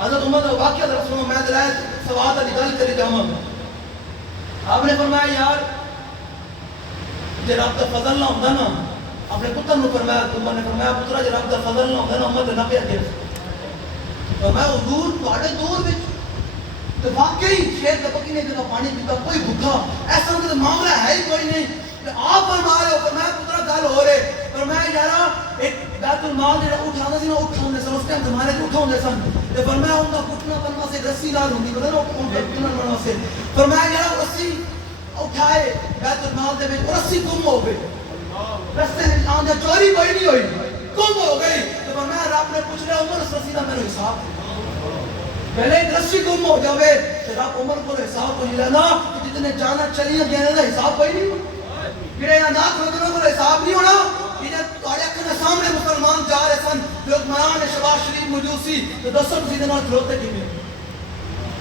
حضرت عمر کا واقعہ در سنو، میں دلائل سواد علی گل کری جاؤں گا۔ آپ نے فرمایا یار جے رب دا فضل نہ ہوتا نا، اپنے پتر نے فرمایا، عمر نے فرمایا پترا جے رب دا فضل نہ ہوتا نا عمر تے نہ پیا گیا۔ فرمایا حضور تواڈے دور وچ تو واقعی شیر کا پکی نے جدا پانی پیتا، کوئی بھوکا ایسا ان کا معاملہ ہے ہی کوئی نہیں۔ آپ فرما رہے ہو، فرمایا پترا گل ہو رہے، فرمایا یارا ایک بیت المال جڑا اٹھانا سی نا اٹھاندے سن، اس ٹائم زمانے وچ اٹھاندے سن، تے فرمایا ان دا گھٹنا بننا سے رسی نال ہوندی، پتہ نا گھٹنا بننا سے، فرمایا یارا رسی اٹھائے بیت المال دے وچ رسی گم ہو گئی، رستے وچ آندے چوری کوئی نہیں ہوئی، گم ہو گئی۔ تے فرمایا رب نے پوچھ لیا عمر اس رسی دا میرا حساب پہلے ایک رسی گم ہو جاوے تو رب عمر کو حساب کو لینا کہ جتنے جانا چلیاں گیا نا حساب کوئی نہیں ہونا، پھر یہ ناک رکھنے کو حساب نہیں ہونا۔ یہ تھوڑے اکھنے سامنے مسلمان جا رہے سن، لوگ مران شباز شریف موجوسی تو دستوں کسی دن کھلوتے کی میں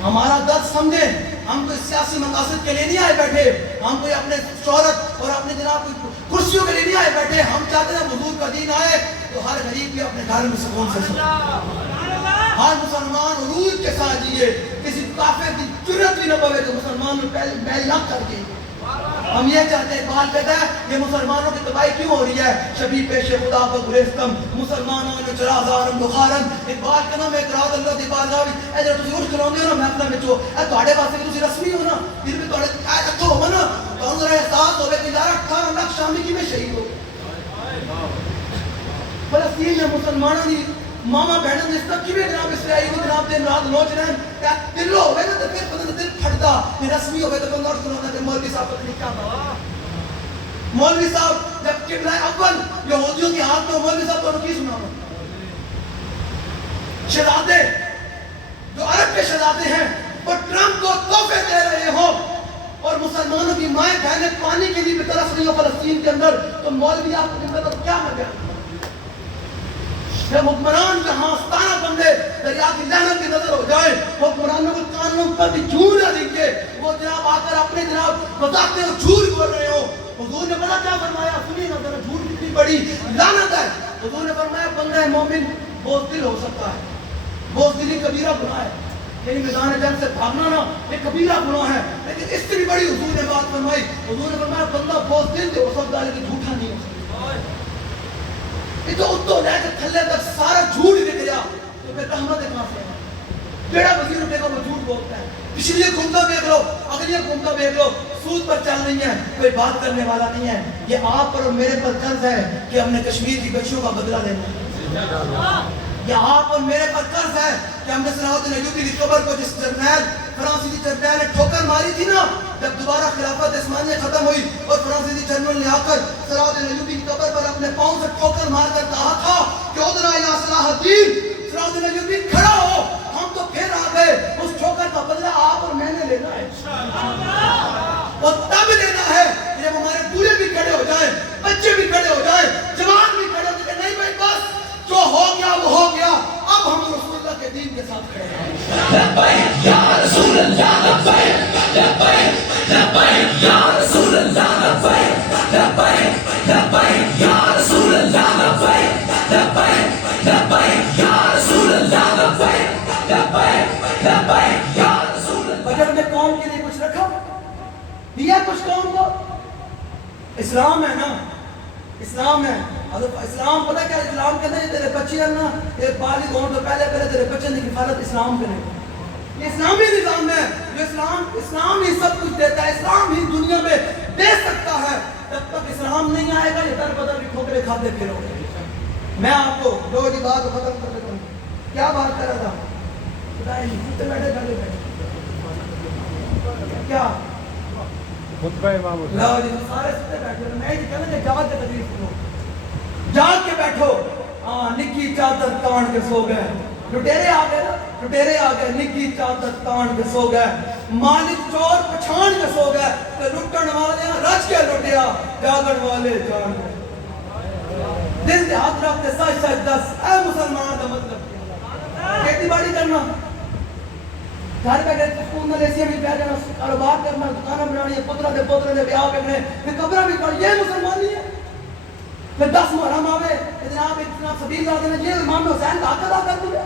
ہمارا درد سمجھیں، ہم کوئی سیاسی مقاصد کے لیے نہیں آئے بیٹھے، ہم کوئی اپنے شہرت اور اپنے جناب کوئی کرسیوں کے لیے نہیں آئے بیٹھے، ہم چاہتے ہیں حضور کا دین آئے تو ہر غریب بھی اپنے گھر میں سکون سے سکون، ہر مسلمان عروج کے ساتھ جیے، کسی کافر کی جرت بھی نہ پوے تو مسلمان پہلے میل نہ کر کے۔ ہم یہ چاہتے ہیں، اقبال کہتا ہے یہ مسلمانوں کی تباہی کیوں ہو رہی ہے؟ شبی پیش خدا کا گریستم مسلمانوں نے چرا ہزارم بخارن۔ اقبال کا نام ایک رات اللہ دی بارگاہ وچ اے جڑا تسی اٹھ کھلوندے ہو نا محفل وچ اے تواڈے واسطے بھی تسی رسمی ہو نا، پھر بھی تواڈے اے اتھو ہو نا تانوں ذرا احساس ہوے کہ یار 18 لاکھ شامی کیویں شہید ہو فلسطین میں مسلمانوں دی ماما بہنوں اس تک کیویں جناب اسرائیل جناب دن رات لوچ رہے ہیں، دل ہوئے نا تو پھر پتہ دل پھٹدا، یہ رسمی ہوئے تو بندہ اٹھ کھلوندا تے مولوی صاحب پتہ نہیں کیا ہوا۔ مولوی صاحب جب قبلہ اول یہودیوں کے ہاتھ میں، مولوی صاحب تو کی سنانا، شہزادے جو عرب کے شہزادے ہیں وہ ٹرمپ کو تحفے دے رہے ہو اور مسلمانوں کی مائیں بہنیں پانی کے لیے بھی ترس رہی ہو فلسطین کے اندر، تو مولوی آپ کو مطلب کیا ہے گیا؟ جب حکمران جہاں ستانہ بندے دریا کی لہر کی نظر ہو جائے، حکمرانوں کو قانون پر بھی جھوٹ نہ دیجیے، وہ جناب آ کر اپنے جناب بتاتے ہو جھوٹ بول رہے ہو۔ حضور نے پتہ کیا فرمایا؟ سنیے نا ذرا، جھوٹ کتنی بڑی لعنت ہے۔ حضور نے فرمایا بندہ مومن بزدل ہو سکتا ہے، بزدلی کبیرہ گناہ ہے، یعنی میدان جنگ سے بھاگنا نا یہ کبیرہ گناہ ہے، لیکن اس سے بھی بڑی حضور نے بات فرمائی۔ حضور نے فرمایا بندہ بزدل ہو سکتا ہے لیکن جھوٹا نہیں ہو سکتا۔ یہ تو اتو لے کے تھلے تک سارا جھوٹ ہی نکل گیا تو پھر رحمت کہاں سے ہے؟ کیڑا وزیر اٹھے گا وہ جھوٹ بولتا ہے؟ پچھلی حکومتیں دیکھ لو، اگلی حکومتیں دیکھ لو، سود پر چل رہی ہیں، کوئی بات کرنے والا نہیں ہے۔ یہ آپ پر اور میرے پر قرض ہے کہ ہم نے کشمیر کی بچیوں کا بدلہ لینا ہے۔ یہ آپ اور میرے پر قرض ہے کہ ہم نے صلاح الدین ایوبی کی قبر کو جس جرنیل فرانسیسی جرنیل نے ٹھوکر ماری تھی نا، جب دوبارہ خلافت عثمانیہ ختم ہوئی اور فرانسیسی جنرل نے آ کر صلاح الدین ایوبی کی قبر پر اپنے پاؤں سے ٹھوکر مار کر کہا تھا کہ ادھر یا صلاح الدین، صلاح الدین ایوبی کھڑا ہو، ہم تو پھر آ گئے، اس ٹھوکر کا بدلہ آپ اور میں نے لینا ہے، اور تب لینا ہے جب ہمارے بوڑھے بھی کھڑے ہو جائیں، بچے بھی کھڑے ہو جائیں، جوان بھی کھڑے ہو جائیں کہ نہیں بھائی بس جو ہو گیا وہ ہو گیا، اب ہم رسول اللہ کے دین کے ساتھ کھڑے ہیں۔ لبیک یا رسول اللہ، لبیک لبیک لبیک یا رسول اللہ، لبیک لبیک لبیک یا رسول اللہ، لبیک لبیک لبیک یا رسول اللہ، لبیک لبیک لبیک یا رسول اللہ۔ بجٹ میں قوم کے لیے کچھ رکھا دیا کچھ قوم کو؟ اسلام ہے نا، اسلام ہے۔ اسلام پتہ کیا اسلام کہتے ہیں؟ تیرے بچے ہیں نا، ایک بالغ ہونے تو پہلے تیرے بچے کی حفاظت اسلام کرے گا۔ یہ اسلامی نظام ہے، جو اسلام ہی سب کچھ دیتا ہے، اسلام ہی دنیا میں دے سکتا ہے۔ جب تک اسلام نہیں آئے گا یہ در بدر کی ٹھوکریں کھاتے پھرو گے. میں آپ کو جو جی بات ختم کر دیتا ہوں. کیا بات کر رہا تھا؟ بیٹھے بیٹھے کیا خطبہ امام حسین. لا جی سارے ستے بیٹھے. میں یہ کہنا کہ جاگ کے تقریر کرو, جاگ کے بیٹھو. ہاں نکی چادر تان کے سو گئے, لٹیرے آ گئے نا, لٹیرے آ گئے, نکی چادر تان کے سو گئے, مالک چور پچھان کے سو گئے, تو لٹن والے رچ کے لٹیا, جاگن والے جان گئے. دل سے ہاتھ رکھتے سچ سچ دس, اے مسلمان کا مطلب کھیتی باڑی کرنا, گھر پہ گئے سکون میں لیسیاں بھی پہ جانا, کاروبار کرنا, دکانہ بنانی ہے, پترہ دے بیاہ پہ گئے, پھر قبرہ بھی کر, یہ مسلمان نہیں ہے. پھر 10 محرم آوے, جناب اتنا سبیل لا دینا, یہ امام حسین کا حق ادا کر دیا.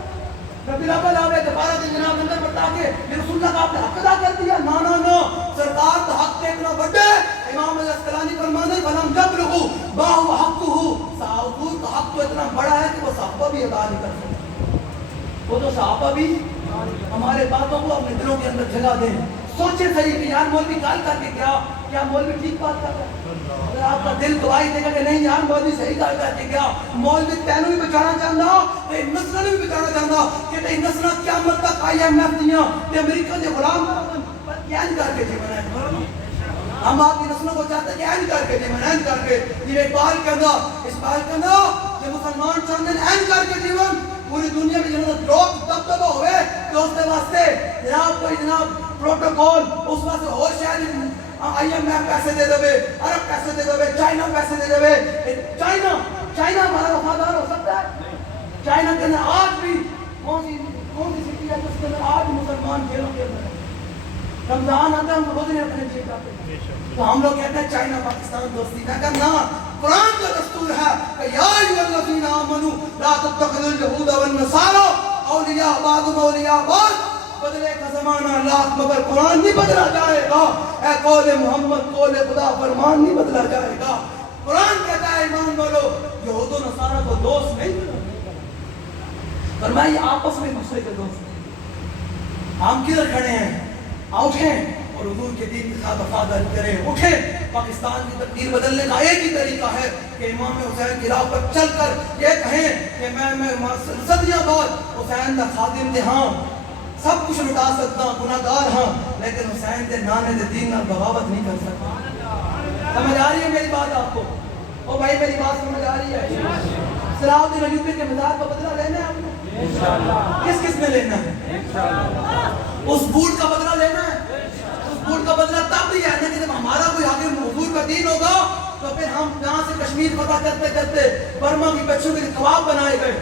ربی الاول آوے, دوبارہ دن جناب اندر بتا کے یہ رسول اللہ کا آپ نے حق ادا کر دیا. نا نا نا, سرکار کا حق کے اتنا بڑے. امام الاسقلانی فرماتے ہیں فلم جبرہو ما هو حقہ, حضور کا حق تو اتنا بڑا ہے کہ وہ صحابہ بھی ادا نہیں کر سکتے. وہ تو صحابہ بھی ہمارے باتوں کو اپنے دلوں کے اندر جگہ دیں. سوچیں صحیح کہ یار مولوی کال کر کے کیا مولوی ٹھیک بات کر رہا ہے؟ اگر آپ کا دل گواہی دے گا کہ نہیں یار مولوی صحیح کال کر کے کیا, مولوی تینوں بھی بچانا چاہتا, تے نسلوں بھی بچانا چاہتا, کہ تے نسلیں قیامت تک IMF دیاں تے امریکہ دے غلام کیا کر کے جی بنائیں. ہم آپ کی نسلوں کو چاہتے ہیں کہ این کر کے جی بنائیں کر کے. یہ اقبال کہنا, اس بال کہنا کہ مسلمان چاہتے ہیں این کر کے جیون پوری دنیا میں جنہوں لوگ دبدبہ ہوئے کہ اس کے واسطے جناب کوئی جناب پروٹوکول اس واسطے ہو شہر IMF پیسے دے دے, عرب پیسے دے دے, چائنا پیسے دے دے. چائنا ہمارا وفادار ہو سکتا ہے؟ چائنا کے اندر آج بھی کون سی سٹی ہے جس کے اندر آج مسلمان جیلوں کے اندر ہے. رمضان آتا ہے ہم روز نہیں اپنے جیل جاتے, تو ہم لوگ کہتے ہیں چائنا پاکستان دوستی. میں کہنا قرآن کا دستور ہے کہ یا ایھا الذین آمنوا لا تتخذوا اليہود والنصارى اولیاء بعضهم اولیاء بعض. بدلے کا زمانہ لاکھ مگر قرآن نہیں بدلا جائے گا. اے قول محمد قول خدا فرمان نہیں بدلا جائے گا. قرآن کہتا ہے ایمان والو یہود و نصارہ کو دوست نہیں بنانا, فرمایا یہ آپس میں دوسرے کے دوست ہیں. ہم کدھر کھڑے ہیں؟ اٹھیں اور حضور کے دین کی خاطر وفاداری کریں. اٹھیں, پاکستان کی تقدیر بدلنے کا ایک ہی طریقہ ہے کہ امام حسین کی راہ پر چل کر یہ کہیں کہ میں صدیوں بعد حسین کا خادم دے, ہاں سب کچھ لٹا سکتا, گناہگار ہاں, لیکن حسین دے نانے دے دین نال بغاوت نہیں کر سکتا. سمجھ آ رہی ہے میری بات آپ کو؟ او بھائی میری بات سمجھ آ رہی ہے؟ صلاح الدین ایوبی کے مزار کا بدلہ لینا ہے آپ نے انشاءاللہ. کس نے لینا ہے انشاءاللہ؟ اس بوٹ کا بدلہ لینا ہے. اس بوٹ کا بدلہ تب بھی ہے کہ جب ہمارا کوئی حاکم حضور کا دین ہوگا تو پھر ہم جہاں سے کشمیر فتح کرتے کرتے برما کی بچوں کے کباب بنائے گئے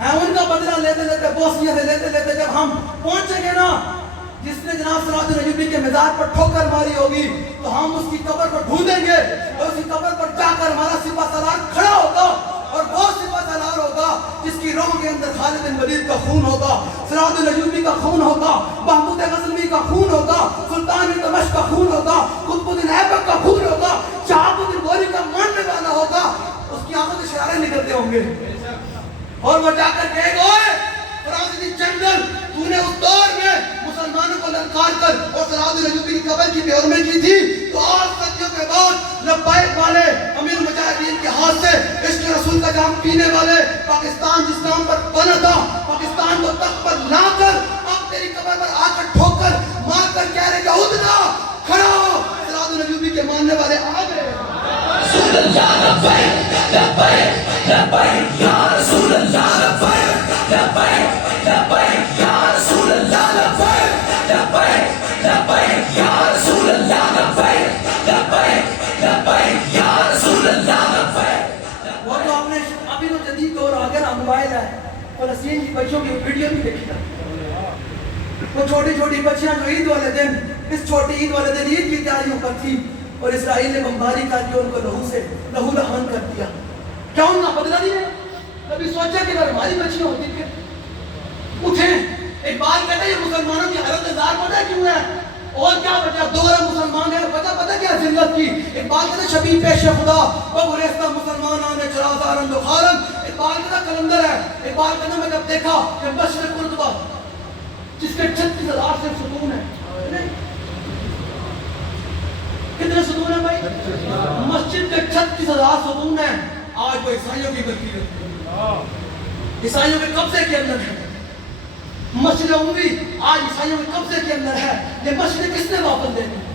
ہیں, ان کا بدلہ لیتے لیتے بوسنیا سے لیتے لیتے جب ہم پہنچیں گے نا جس نے جناب صلاح الدین ایوبی کے مزار پر ٹھوکر ماری ہوگی تو ہم اس کی قبر پر ڈھونڈیں گے اور اس کی قبر پر جا کر ہمارا سپہ سالار کھڑا ہوگا اور وہ سپہ سالار ہوگا جس کی روح کے اندر خالد بن ولید کا خون ہوگا, صلاح الدین ایوبی کا خون ہوگا, محمود غزنوی کا خون ہوگا, سلطان بن دمشق کا خون ہوگا, قطب الدین ایبک کا خون ہوگا, شہاب الدین غوری کا ماننے والا ہوگا. اس کی آنکھوں سے شرارے نکلتے ہوں گے اور وہ جا کر کہے گا اوئے فرانسیسی جنرل تو نے اس دور میں مسلمانوں کو للکار کر اور صلاح الدین ایوبی کی قبر کی بے حرمتی کی تھی, تو آج صدیوں کے بعد لبیک والے امیر مجاہدین کے ہاتھ سے عشق رسول کا جام پینے والے پاکستان جس نام پر بنا تھا, پاکستان کو تخت پر لا کر اب تیری قبر پر آ کر ٹھوکر مار کر کہہ رہے کہ اٹھنا کھڑا ہو. صلاح الدین ایوبی کے ماننے والے آ گئے. رسول اللہ لبیک لبیک لبیک یا رسول اللہ لبیک لبیک لبیک یا رسول اللہ لبیک لبیک لبیک یا رسول اللہ لبیک لبیک لبیک یا رسول اللہ لبیک. وہ تو آپ نے ابھی تو جدید دور آ گیا, موبائل ہے, فلسطین کی بچوں کی ویڈیو بھی دیکھی تھا. وہ چھوٹی چھوٹی بچیاں جو عید والے دن, اس چھوٹی عید والے دن عید کی تیاریوں پر تھی اور اسرائیل نے بمباری کر کے ان کو لہو لہان کر دیا. کیا ان کا بدلہ نہیں ہے؟ کبھی سوچا کہ اگر ہماری بچیاں ہوتی کہ اٹھیں. اقبال کہتا ہے یہ مسلمانوں کی حالت زار پتہ کیوں ہے اور کیا وجہ؟ دوبارہ مسلمان ہے, وجہ پتہ کیا ذلت کی؟ اقبال کہتا ہے شبیہ پیش خدا بگریستہ مسلمان نے چرازارن دخارن. اقبال کہتا کلندر ہے. اقبال کہتا میں جب دیکھا کہ بشر قرطبہ جس کے 36,000 سے ستون ہے, کتنے ستون ہیں بھائی؟ مسجد کے 36,000 ستون ہیں، آج وہ عیسائیوں کی بلکی رہتی ہے، عیسائیوں کے قبضے کے اندر ہے۔ مسجد عمری آج عیسائیوں کے قبضے کے اندر ہے۔ یہ مسجد کس نے واپس دینی ہے؟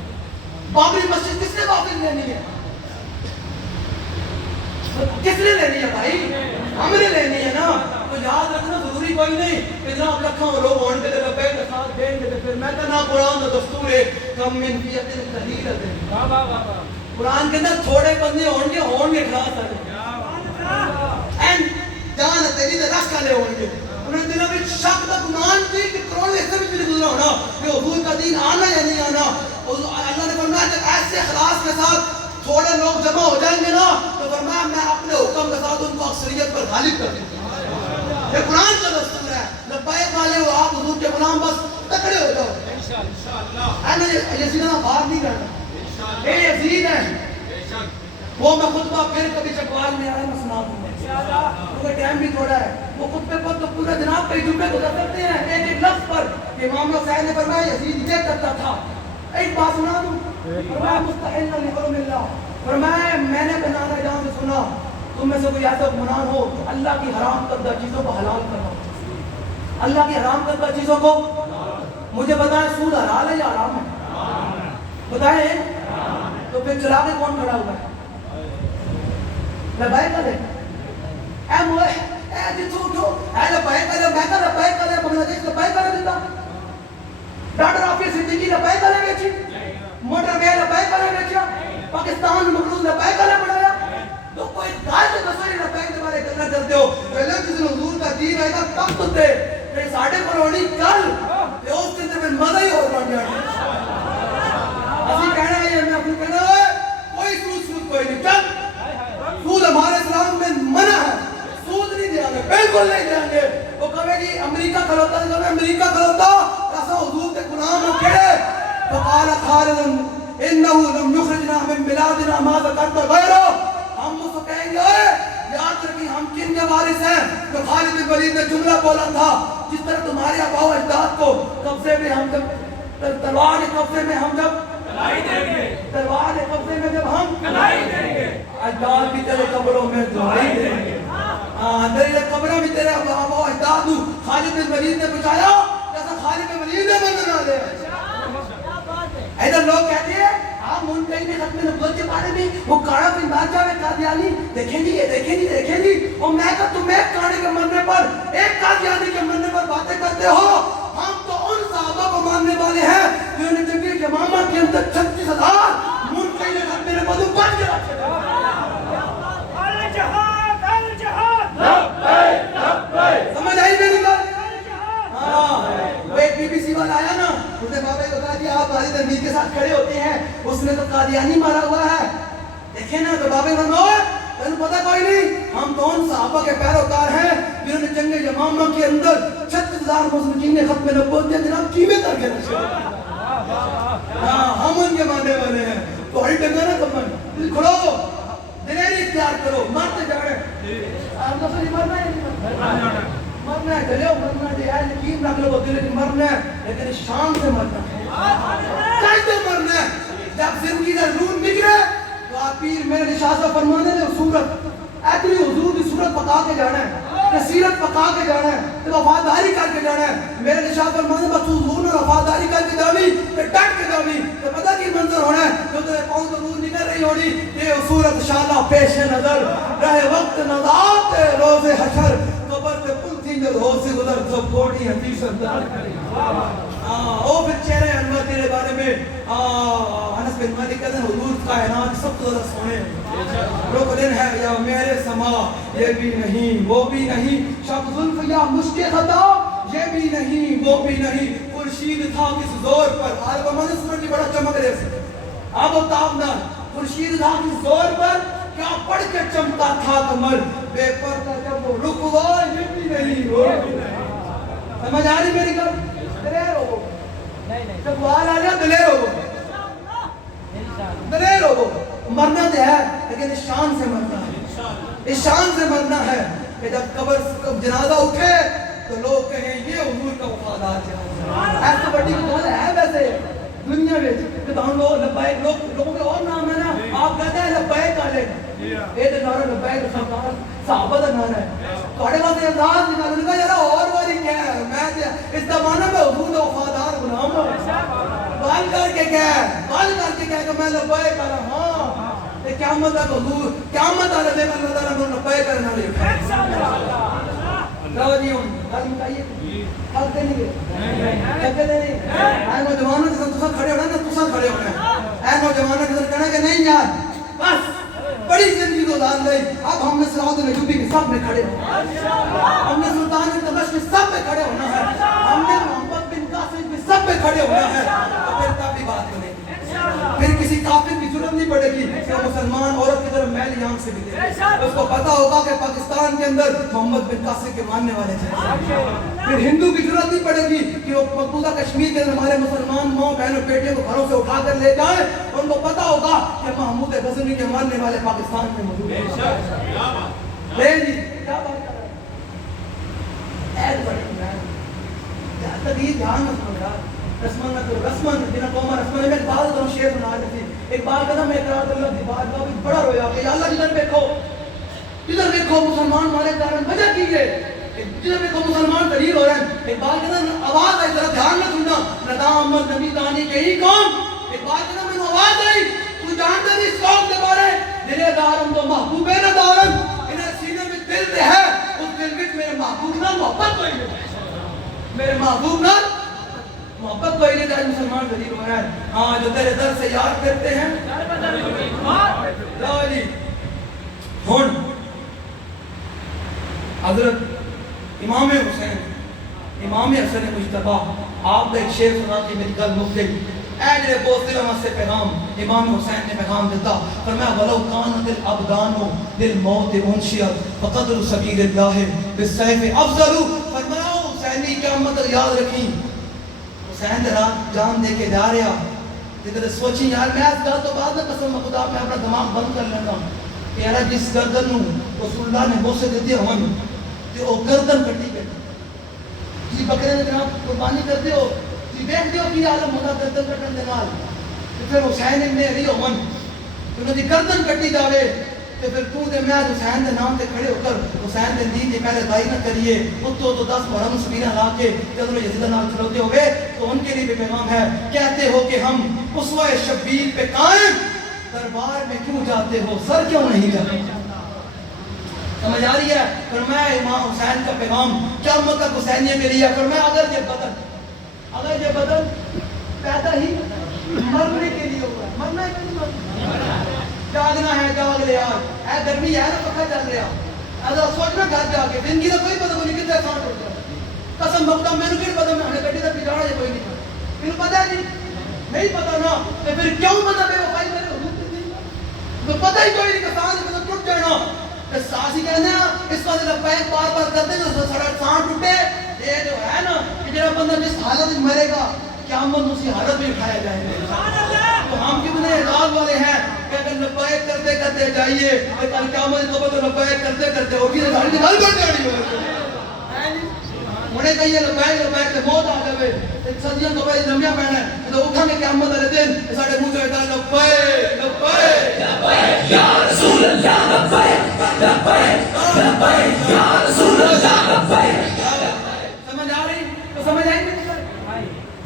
بابری مسجد کس نے واپس لینی ہے؟ کس نے لینی ہے بھائی؟ ہم نے لینی ہے نا۔ تو یاد رکھنا ضروری کوئی نہیں کہ جناب لکھاں لوگ ہون کے دے لبیک کے ساتھ دیں گے، پھر میں کہنا قرآن کا دستور ہے کم من فیۃ قلیلۃ، قرآن کے اندر تھوڑے بندے ہون گے خلاص اینڈ جان تیری تے رکھ والے ہون گے۔ انہوں نے دلوں میں شک دا گمان کی کہ کروڑ حصے میں بھی گزرا ہونا کہ حضور کا دین آنا یا نہیں آنا۔ اللہ نے فرمایا جب ایسے اخلاص کے ساتھ تھوڑے لوگ جمع ہو جائیں گے نا تو فرمایا میں اپنے حکم کے ساتھ ان کو اکثریت پر غالب کر دوں گا۔ یہ قرآن کا دستور ہے۔ لبیک والے ہو آپ حضور کے غلام، بس تکڑے ہو جاؤ۔ یزید باہر نہیں کرنا، اے یزید ہیں وہ میں خطبہ پھر کبھی چکوال میں آیا میں سنا دوں گا کیونکہ ٹائم بھی تھوڑا ہے۔ وہ خطبے پر تو پورا جناب کئی جملے گزر سکتے ہیں ایک ایک لفظ پر کہ امام حسین نے فرمایا یزید یہ کرتا تھا۔ ایک بات سنا دوں، فرمایا مستحل لحرم اللہ، فرمایا میں نے بنانا جہاں سے سنا تم میں سے کوئی ایسا گناہ ہو تو اللہ کی حرام کردہ چیزوں کو حلال کرنا، اللہ کی حرام کردہ چیزوں کو مجھے بتائیں سود حلال ہے یا حرام ہے؟ بتائیں تو پھر چلا کے کون کھڑا ہوا ہے؟ لبیک کرے اے موے اے جتو اٹھو اے لبیک کرے میں کہا لبیک کرے بنگلہ دیش لبیک کرے دیتا، ڈاکٹر آفیس زندگی لبیک کرے بیچی، موٹر وے لبیک کرے بیچا، پاکستان مغلوب لبیک کرے بڑھایا، تو کوئی دائیں تو دسوئی لبیک کے بارے کرنا چلتے ہو پہلے جس نے حضور کا دین آئے گا تب تو دے پھر ساڑھے پر ہونی کل یہ اس کے اندر مزہ ہی اور بن جانا۔ اسی کہنا ہے ہمیں اپنے کہنا ہے کوئی سود کوئی نہیں، چل سود ہمارے اسلام میں منع ہے، سود نہیں دیا گے، بالکل نہیں دیا گے۔ وہ کہے گی امریکہ کھلوتا ہے، کہے امریکہ کھلوتا ایسا حضور کے قرآن میں کھڑے فقال خالد انہو لم یخرجنا من بلادنا ما ذکرت غیرہ، ہم اس کو کہیں گے یاد رکھیں ہم کن کے وارث ہیں؟ جو خالد بن ولید نے جملہ بولا تھا جس طرح تمہارے آباء و اجداد کو قبضے میں ہم جب تلوار قبضے میں ہم جب کلائی دیں گے، تلوار قبضے میں جب ہم کلائی دیں گے، اجداد بھی تیرے قبروں میں دعائی دیں گے۔ اندر یہ قبروں بھی تیرے آباء و اجداد خالد بن ولید نے بچایا جیسا خالد بن ولید نے بنا دے۔ ادھر لوگ کہتے ہیں آپ منتقی میں ختم نبوت کے بارے میں وہ کاڑا بن بادشاہ میں قادیانی دیکھیں جی یہ دیکھیں جی دیکھیں جی، اور میں کہا تم ایک کاڑے کے مرنے پر ایک قادیانی کے مرنے پر باتیں کرتے ہو، ہم تو ان صحابہ کو ماننے والے ہیں جنہوں نے جنگ یمامہ کے اندر 36,000 منتقی میں ختم نبوت بچ کے رکھے تھے۔ سمجھ آئی میری بات؟ وہ ایک بی بی سی والا آیا نا، اس نے بابے کو کہا کہ آپ ہماری تنویر کے ساتھ کھڑے ہوتے ہیں، اس نے تو قادیانی مارا ہوا ہے، دیکھیں نا تو بابے کو نو تنہیں پتہ کوئی نہیں ہم تو ان صحابہ کے پیروکار ہیں جنہوں نے جنگ یمامہ کے اندر 36,000 مسلمین نے ختم نبوت دیا جناب کیویں کر کے رکھے، ہم ان کے ماننے والے ہیں۔ تو ہری ڈنگا نا کمن دل کھڑو دلیری اختیار کرو، مارتے جا رہے آپ تو سر مرنا ہے مرنا ہے چلے مرنا ہے یقین رکھ لو دل کی مرنا ہے لیکن شان سے مرنا ہے، کیسے مرنا ہے؟ جب زندگی کا نور نکلے تو آپ پیر میرے نشاستہ فرمانے نے صورت ایتنی حضور کی صورت پکا کے جانا ہے، سیرت پکا کے جانا ہے، وفاداری کر کے جانا ہے۔ میرے نشاستہ فرمانے بس حضور نے وفاداری کر کے جاوی کہ ڈٹ کے جاوی تو پتہ کی منظر ہونا ہے جو تیرے پاؤں سے روح نکل رہی ہونی یہ صورت انشاءاللہ پیش نظر رہے وقت نظات روز حشر قبر سے پل تھی جو روز سے گزر سب کوڑی حدیث اندر او پھر چہرے انور تیرے بارے میں انس بن مالک کہتے ہیں حضور کائنات سب سے زیادہ سونے رک دن ہے یا میرے سما یہ بھی نہیں وہ بھی نہیں شب ظلف یا مشک خطا یہ بھی نہیں وہ بھی نہیں خورشید تھا کس زور پر آل بمانے سمجھ بڑا چمک رہے سے اب تابنا خورشید تھا کس زور پر کیا پڑھ کے چمکا تھا کمر بے پردہ جب وہ رک ہوا یہ بھی نہیں وہ بھی نہیں۔ سمجھ آ رہی میری گل؟ دلیر ہو جب وال آ جائے دلیر ہو دلیر ہو مرنا تو ہے لیکن اس شان سے مرنا ہے، اس شان سے مرنا ہے کہ جب قبر جنازہ اٹھے تو لوگ کہیں یہ حضور کا وفادار جنازہ ایسے بڑی گل ہے ویسے دنیا میں تو ہم لوگ لبیک لوگوں کے اور نام ہے نا آپ کہتے ہیں لبیک والے یہ تو نعرہ لبیک سرکار صحابہ کا نعرہ ہے تھوڑے واسطے انداز نکالنے کا یار اور والی کیا ہے میں اس زمانے میں حضور کا وفادار غلام ہوں بال کر کے کیا ہے بال کر کے کیا ہے کہ میں لبیک کر رہا ہاں یہ قیامت تک حضور قیامت والے دن اللہ تعالیٰ کو لبیک کرنا لے لو جی ہوں حل مکائیے حل کریں گے کہتے نہیں اے نوجوانوں کے ساتھ تسا کھڑے ہونا نا تسا کھڑے ہونا اے نوجوانوں کے ساتھ کہنا کہ نہیں یار بس بڑی زندگی گزار لئی اب ہم نے صراط النجوبی کے سب میں کھڑے ہونا ہم نے سلطان دمشق کے سب میں کھڑے ہونا ہے ہم نے محمد بن قاسم کے سب میں کھڑے ہونا ہے تو پھر کافی بات بنے گی پھر کسی کافر کی ضرورت نہیں پڑے گی کہ مسلمان عورت کی طرف میل یام سے بھی دے اس کو پتا ہوگا کہ پاکستان کے اندر محمد بن قاسم کے ماننے والے ہیں پھر ہندو کی ضرورت نہیں پڑے گی کہ وہ مقبوضہ کشمیر کے اندر ہمارے مسلمان ماں بہنوں بیٹیوں کو گھروں سے اٹھا کر لے جائیں ان کو پتا ہوگا کہ محمود غزنوی کے ماننے والے پاکستان میں موجود ہیں جی کیا بات کر رہے ہیں ایز بڑی تقدیر دھیان میں سن رہا رسمن رسمن جنہ قومہ رسمن میں اقبال کا شعر سنا رہی تھی اقبال کا میں اقرار اللہ دیوار کا بھی بڑا رویا کہ یا اللہ جدھر دیکھو مسلمان مارے جا رہے ہیں وجہ کی ہے جدھر دیکھو مسلمان قریب ہو رہے ہیں اقبال کا آواز آئی ذرا دھیان میں سننا ندام نبی دانی کے ہی قوم اقبال کا میں آواز آئی تو جانتا نہیں اس قوم کے بارے دلے دارم تو محبوب ہے نہ دارم انہیں سینے میں دل دے ہے اس دل میں میرے محبوب نہ محبت کوئی نہیں میرے محبوب نہ محبت کو ہی نہیں مسلمان غریب ہو رہا ہے ہاں جو تیرے در سے یاد کرتے ہیں لو جی ہون حضرت امام حسین امام حسن مجتبی آپ نے ایک شعر سنا کہ میری گل مک گئی اے جڑے بوستے میں سے پیغام امام حسین نے پیغام دیتا فرمایا ولو کان دل ابدانو دل موت انشیت فقدر سبیل اللہ بالسیف افضل فرمایا حسینی قیامت یاد رکھیں حسین رات جان دے کے جا رہا جدھر سوچیں یار میں اس گل تو بعد میں قسم خدا میں اپنا دماغ بند کر لینا کہ یار جس گردن نو رسول اللہ نے بوسے دیتے ہون تے او گردن کٹی گئی جی بکرے نے جناب قربانی کرتے ہو جی دیکھ دیو کی عالم ہوتا گردن کٹن دے نال تے پھر حسین ابن علی ہون انہاں دی گردن کٹی جاوے تے پھر تو تے میں حسین دے نام تے کھڑے ہو کر حسین دے دین دی پہلے دائی نہ کریے اتو تو 10 محرم سبیرہ لا کے جب یزید نام چلوتے ہوئے تو ان کے لیے بھی پیغام ہے کہتے ہو کہ ہم اسوہ شبیر پہ قائم دربار میں کیوں جاتے ہو سر کیوں نہیں جاتے سمجھ آ رہی ہے فرمایا امام حسین کا پیغام قیامت تک حسینیہ کے لیے فرمایا اگر یہ بدن پیدا ہی مرنے کے لیے ہوا ہے مرنا ہے کہ نہیں جاگنا ہے جاگ لے آج اے گرمی ہے نا پکا چل رہا اگر سوچنا گھر جا کے زندگی کا کوئی پتہ نہیں کتنے سانٹ ہو جائے قسم بخدا میں نے کہنے پتہ میں ہمیں بیٹی تک بجانا ہے کوئی نہیں پھر پتہ نہیں پتہ نا تو پھر کیوں پتہ بے وفائی کرے حضور کی نہیں تو پتہ ہی کوئی نہیں کہ سانس میں ٹوٹ جانا تو سانسی کہنے ہیں اس وقت لبیک بار بار کرتے جو سڑک سانٹ ٹوٹے یہ جو ہے نا کہ جب بندہ جس حالت میں مرے گا قیامت اسی حالت میں اٹھایا جائے گا تو ہم کتنے اعزاز والے ہیں کہ اگر لبیک کرتے کرتے جائیے اور کل قیامت کو تو لبیک کرتے کرتے ہوگی تو ساری نکال بڑھ جانی ہوگی انہیں کہیے لبیک سے موت آ جائے صدیوں کو پہلے لمبیاں پہنا ہے تو اٹھا کے قیامت والے دن ساڑھے منہ سے اٹھا لبیک لبیک لبیک یا رسول اللہ لبیک لبیک لبیک یا رسول اللہ لبیک سمجھ آ رہی تو سمجھ آئی نہیں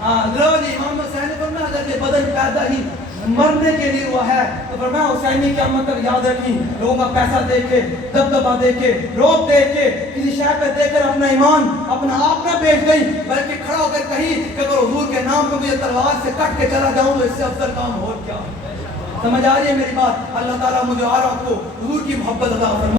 ہاں درود امام حسین نے فرمایا اگر یہ بدن پیدا ہی مرنے کے لیے ہوا ہے تو فرمایا حسینی قیامت تک یاد رکھیں لوگوں کا پیسہ دے کے دبدبا دے کے روب دے کے کسی شے پہ دے کر اپنا ایمان اپنا آپ نہ بیچ گئی بلکہ کھڑا ہو کر کہیں کہ اگر حضور کے نام پہ مجھے تلوار سے کٹ کے چلا جاؤں تو اس سے افضل کام اور کیا سمجھ آ رہی ہے میری بات اللہ تعالیٰ مجھے اور آپ کو حضور کی محبت عطا فرمائے